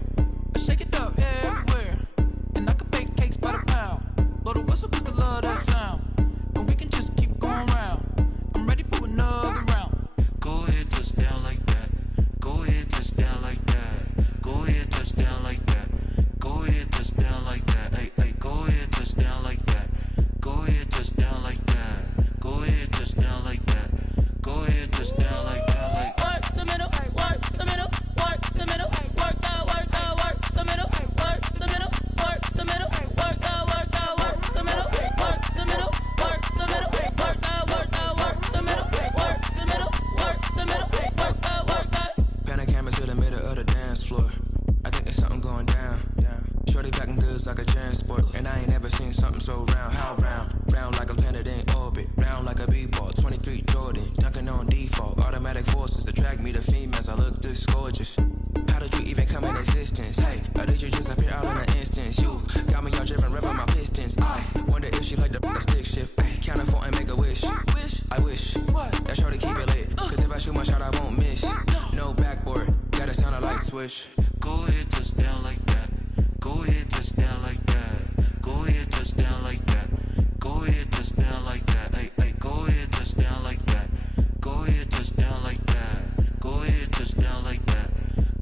I shake it up everywhere. And I can bake cakes by the pound. Blow the whistle cause I love that sound. And we can just keep going round. I'm ready for another round. Go ahead, touch down like that. Go ahead, touch down like that. Go ahead, touch down like that. Go ahead, touch down like that. Hey, hey, go ahead, touch down like that. Go ahead, touch down like that. Go ahead, touch down like that. Go ahead, touch down like that. Like work the middle, work the middle, work the middle, work that, work the middle, work the middle, work the middle, work that, work the middle, work the middle, work the middle, work that, work the middle, work the middle, work the middle, work that, work that. Pan a camera to the middle of the dance floor. I think there's something going down. Shorty backing goods like a transport. And I ain't never seen something so round. How round? Round like a planet in orbit. Round like a b-ball. 23 Jordan. Dunking on default. Automatic forces attract me to females. I look this gorgeous. How did you even come in existence? Hey, or did you just appear out in an instance? You got me all driven, revving my pistons. I wonder if she like the stick shift. Ay, count it 4 and make a wish. I wish that shorty keep it lit. Cause if I shoot my shot, I won't miss. No backboard. Gotta sound a light switch. Go ahead, touch down like that. Go ahead, touch down like that. Go ahead, touch down like that. Go ahead, touch down like that. Hey, hey, go ahead, touch down like that. Go ahead, touch down like that. Go ahead, touch down like that.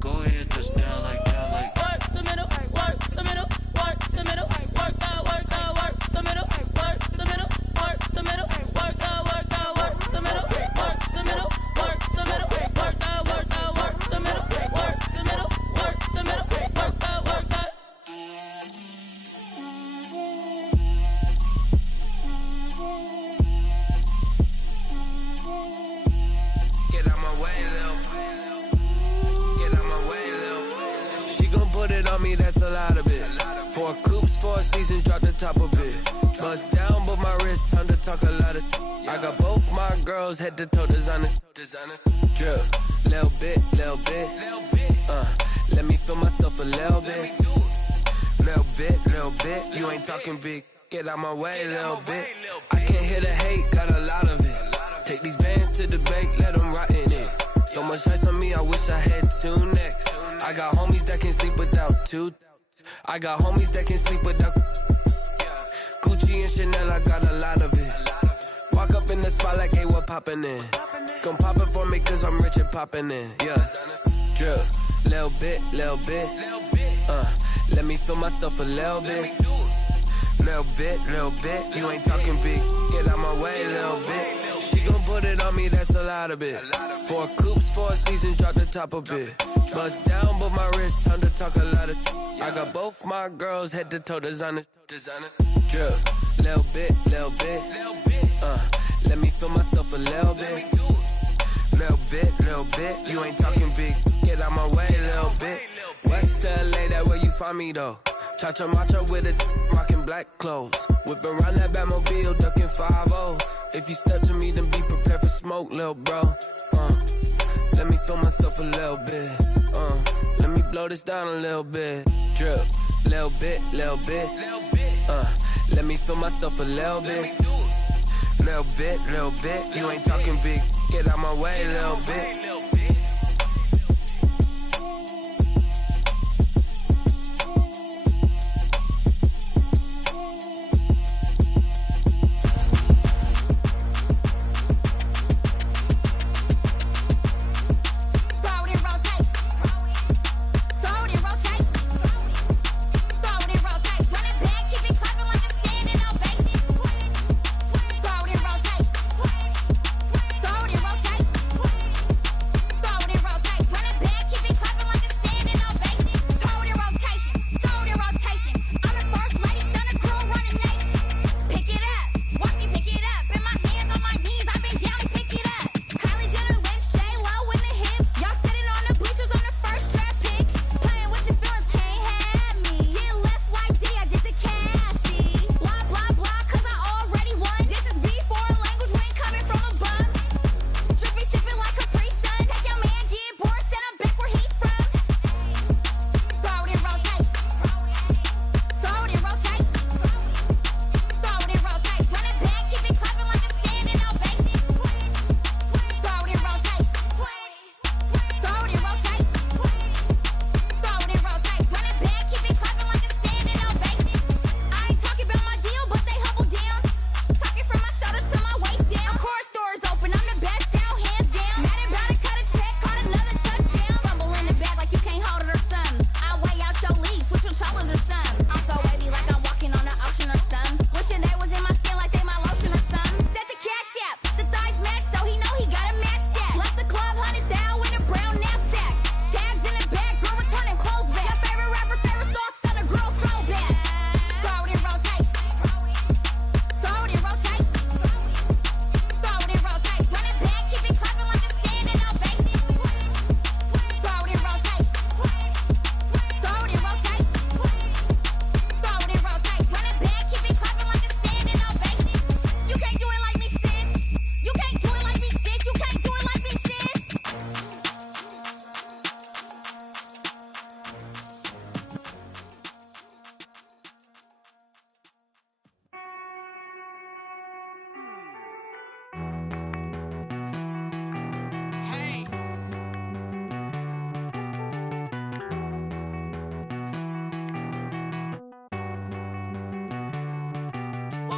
Go ahead, touch down like that. Like work the middle, work the middle, work the middle, work that, work the middle, work the middle, work the middle, work that, work the middle, work the middle, work the middle, work that, work the middle, work the middle, work the middle, work that, work that. get out my way, Lil. Get out my way, Lil. She gon' put it on me, that's a lot of it. 4 coops, 4 seasons, drop the top of it. Bust down, but my wrist, time to talk a lot of. I got both my girls, head to toe designer. Drip, little bit, little bit. Let me feel myself a little bit. Little bit, little bit. You ain't talking big. Get out my way, little bit. I can't hear the hate, got a lot of it. Take these bands to the bank, let them rot in it. So much ice on me, I wish I had 2 necks. I got homies that can sleep without 2. I got homies that can sleep without Gucci and Chanel, I got a lot of it. Walk up in the spot like, hey, what poppin' in? Gon' pop it for me cause I'm rich and poppin' in. Yeah, drip, little bit, little bit. Let me feel myself a little bit. Little bit, little bit. You ain't talking big. Get out my way, little bit. She gon' put it on me, that's a lot of it. 4 coops, 4 seasons, drop the top of it. Bust down, but my wrist, time to talk a lot of. I got both my girls, head to toe designer. Drip, little bit, little bit. Let me feel myself a little bit. Little bit. You ain't talking big. Get out my way, little bit. West LA, that where you find me though. Cha-cha matcha with it, rockin' black clothes. Whip around that Batmobile, ducking 5-0. If you step to me, then be prepared for smoke, lil' bro. Let me feel myself a little bit. Let me blow this down a little bit. Drip, little bit, little bit. Let me feel myself a little bit. Little bit. You ain't talking big. Get out my way, little bit.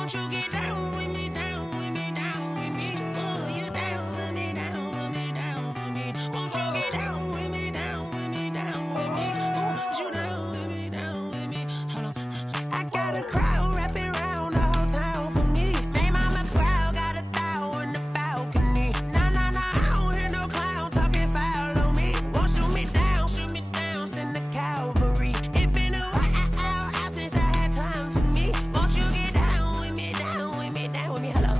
Won't you get down with me, down with me, down with me? Oh, you down with me, down with me, down with me. Won't you get down with me, down with me, down with me? Oh, you down with me, down with me? Hold on. I got a crowd wrapping around the whole town for me. They mama proud, got a thou on the balcony. Nah, nah, nah, I don't hear no clown talking foul on me. Won't shoot me down, send the cavalry. It been a while since I had time for me. Won't you get down with me, down with me, down with me? Hello.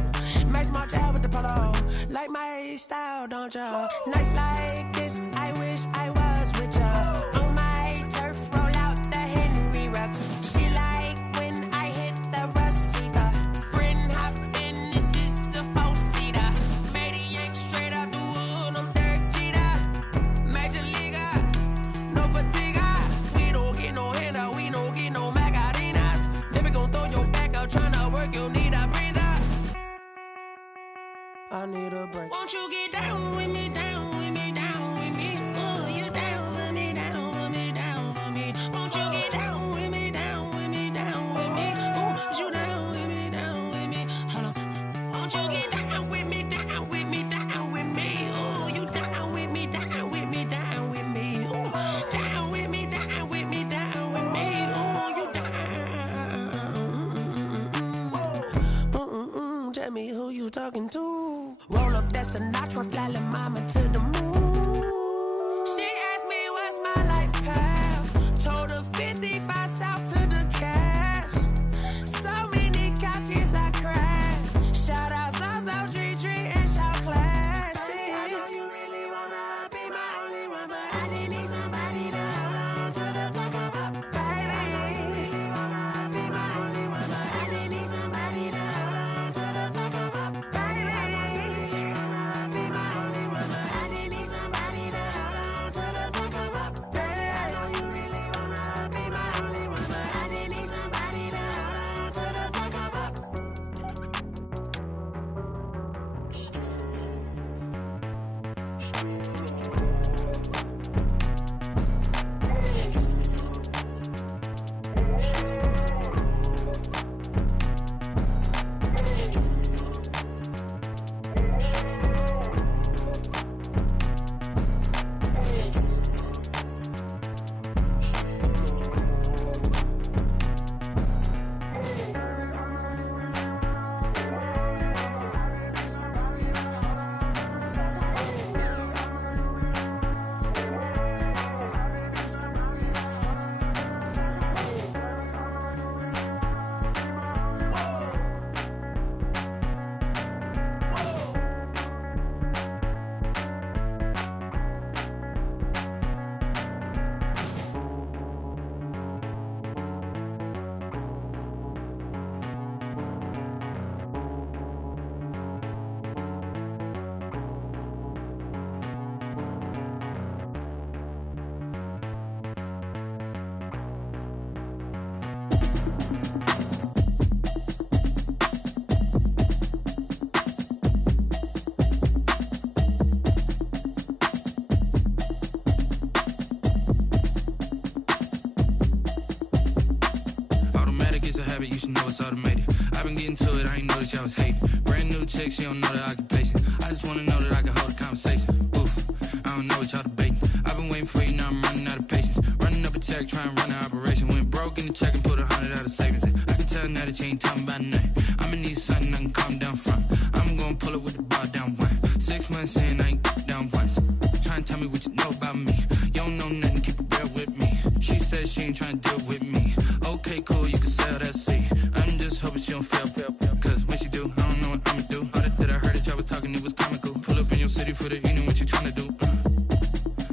Max March out with the polo. Like my style, don't ya? Nights like this, I wish I was with ya. On my turf, roll out the Henry Rux. She like when I hit the receiver. Friend hop in, this is a four-seater. Made a yank straight out the wood, I'm Derek Jeter. Major leaguer, no fatigue. We don't get no handout, we don't get no Macarinas. Never gon' throw your back out, tryna work, you need a breather. I need a break. Won't you get down with me, down with me, down with me? Oh, you down with me, down with me, down with me? Won't you get down with me, down with me, down with me? Oh, you down with me, down with me? Hold on. Won't you get down with me, down with me, down with me? Oh, you down with me, down with me, down with me? Oh, down with me, down with me, down with me? Oh, you down. Tell me who you talking to. Roll up that Sinatra, fly la mama to the moon. She asked me what's my life path. Told her 55 south to the cat. So many couches I cried. Shout out Zazo, Tree Tree, and shout classy. I know you really wanna be my only one, but I didn't need somebody to hold on to the sucker up. Baby, I know you really wanna be my only one, but I didn't need somebody to hold on to the sucker up. Baby, I know you really wanna be my only one, but I didn't need somebody to hold on to the sucker up. Baby, I know you really wanna be my only one, but I didn't need somebody to hold on to the sucker up. You should know it's automated. I've been getting to it, I ain't noticed y'all was hating. Brand new chick, she don't know the occupation. I just wanna know that I can hold a conversation. Oof, I don't know what y'all debating. I've been waiting for you, now I'm running out of patience. Running up a check, trying to run an operation. Went broke in the check and put 100 out of savings. I can tell now that you ain't talking about nothing. I'ma need something I can calm down from. I'm gonna pull it with the bar down one. 6 months in, I ain't down once. Trying to tell me what you know about me. You don't know nothing, keep it real with me. She said she ain't trying to deal with me. Okay, cool, you can sell that seat. I'm just hoping she don't fail. Cause when she do, I don't know what I'ma do. All that I heard that y'all was talking, it was comical. Pull up in your city for the evening, what you trying to do?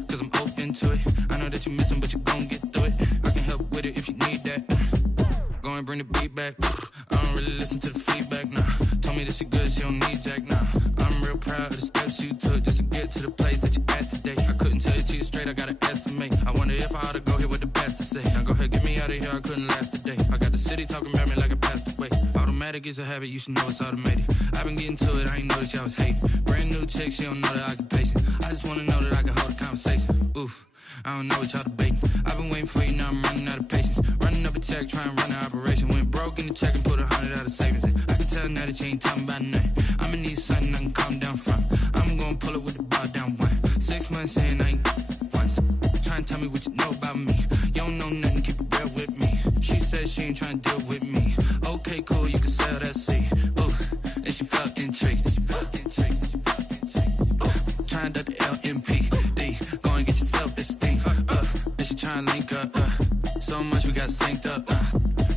Cause I'm open to it. I know that you missing, but you gon' get through it. I can help with it if you need that. Go and bring the beat back. I don't really listen to the feedback, nah. Told me that she good, she don't need Jack, nah. I'm real proud of the steps you took just to get to the place that you at today. I couldn't tell you to you straight, I gotta estimate. I wonder if I ought to go here with the best to say. Now go ahead, get me out of here, I couldn't last a day. I got the city talking about me like a passed away. Automatic automatic, it's a habit, you should know it's automated. I've been getting to it, I ain't noticed y'all was hating. Brand new chick, she don't know the occupation. I just wanna know that I can hold a conversation. Oof, I don't know what y'all debating. I've been waiting for you, now I'm running out of patience. Running up a check, trying to run an operation. Went broke in the check and put 100 out of savings in. I can tell now that you ain't talking about nothing. I'ma need something I can calm down from. I'm gonna pull it with the bar down one. 6 months in, I ain't once. Trying to tell me what you know about me. You don't know nothing, keep it real with me. She said she ain't trying to deal with me. Okay, cool, you can sell that seed. Ooh, and she felt intrigued. Trying to the LMPD. Go and get yourself esteem. And she trying to link up. So much we got synced up.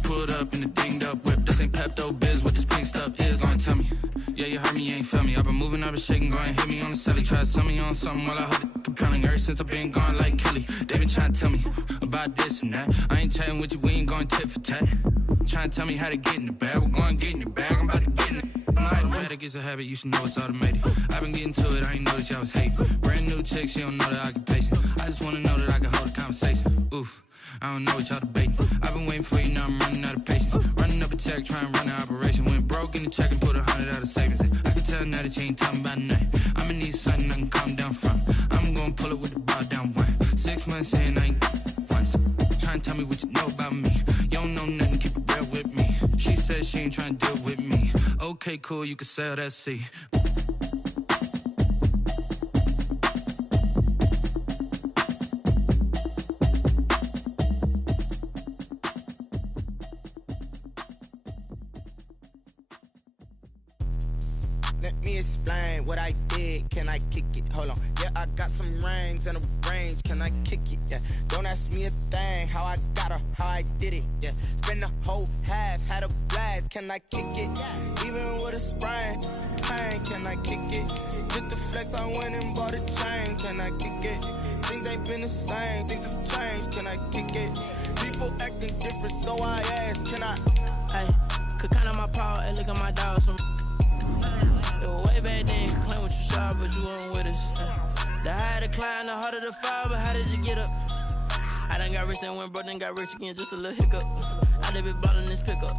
Pulled up in the dinged up whip. This ain't Pepto Biz, what this pink stuff is. Long tell me. Yeah, you heard me, you ain't felt me. I've been moving, I've been shaking, go and hit me on the celly. Try to sell me on something while I hold it compelling. Ever since I've been gone like Kelly, they been trying to tell me about this and that. I ain't chatting with you, we ain't going tit for tat. Trying to tell me how to get in the bag, we're going to get in the bag, I'm about to get in it. Automatic is a habit, you should know it's automated. I've been getting to it, I ain't noticed y'all was hating. Brand new chick, she don't know the occupation. I just wanna know that I can hold a conversation. Oof, I don't know what y'all debating. I've been waiting for you, now I'm running out of patience. Running up a check, trying to run an operation. Went broke in the check and put 100 out of savings in. I can tell now that you ain't talking about nothing. I'ma need something I can calm down from. I'm gonna pull it with the bar down one. 6 months in, I ain't once. Trying to tell me what you know about me. You don't know nothing, keep it real with me. She said she ain't trying to deal with me. Okay, cool, you can sell that seed. Let me explain what I did. Can I kick it? Hold on. Yeah, I got some rings and a range. Can I kick it? Yeah. Don't ask me a thing. How I got her, how I did it. Yeah. Spend the whole half, had a blast. Can I kick it? Even with a sprain. Pain, can I kick it? Just the flex, I went and bought a chain. Can I kick it? Things ain't been the same. Things have changed. Can I kick it? People acting different, so I ask. Can I? Hey, could count on my paw and look at my dogs. It was way back then, you could claim what you saw, but you weren't with us. The higher the climb, the harder the fall, but how did you get up? I done got rich and went broke, then got rich again, just a little hiccup. I done been ballin' this pickup.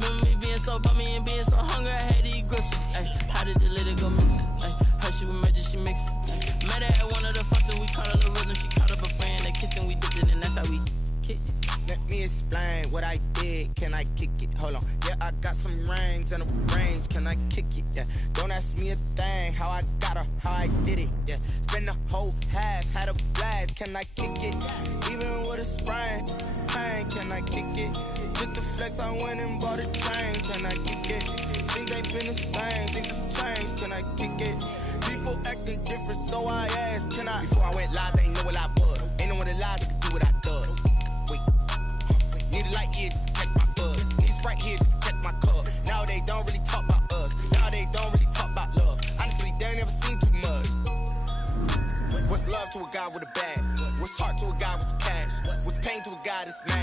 Remember me being so bummy and being so hungry, I had to eat gristle. Ay, how did the lady go miss? Ay, how she with magic, she mixed. Met her at one of the functions, we caught her the rhythm, she caught up a friend, they kissed and we dipped it, and that's how we kicked it. Let me explain what I did. Can I kick it? Hold on. Yeah, I got some rings and a range. Can I kick it? Yeah. Don't ask me a thing. How I got her, how I did it. Yeah. Spend the whole half, had a blast. Can I kick it? Even with a sprain. Pain, can I kick it? Just the flex, I went and bought a chain. Can I kick it? Things ain't been the same. Things have changed. Can I kick it? People acting different, so I asked. Can I? Before I went live, they ain't know what I was. Ain't no one alive that could do what I does. Wait. Need a light here just to check my buzz. Need a Sprite here just to check my cup. Now they don't really talk about us. Now they don't really talk about love. Honestly, they ain't never seen too much. What's love to a guy with a bag? What's heart to a guy with some cash? What's pain to a guy that's mad?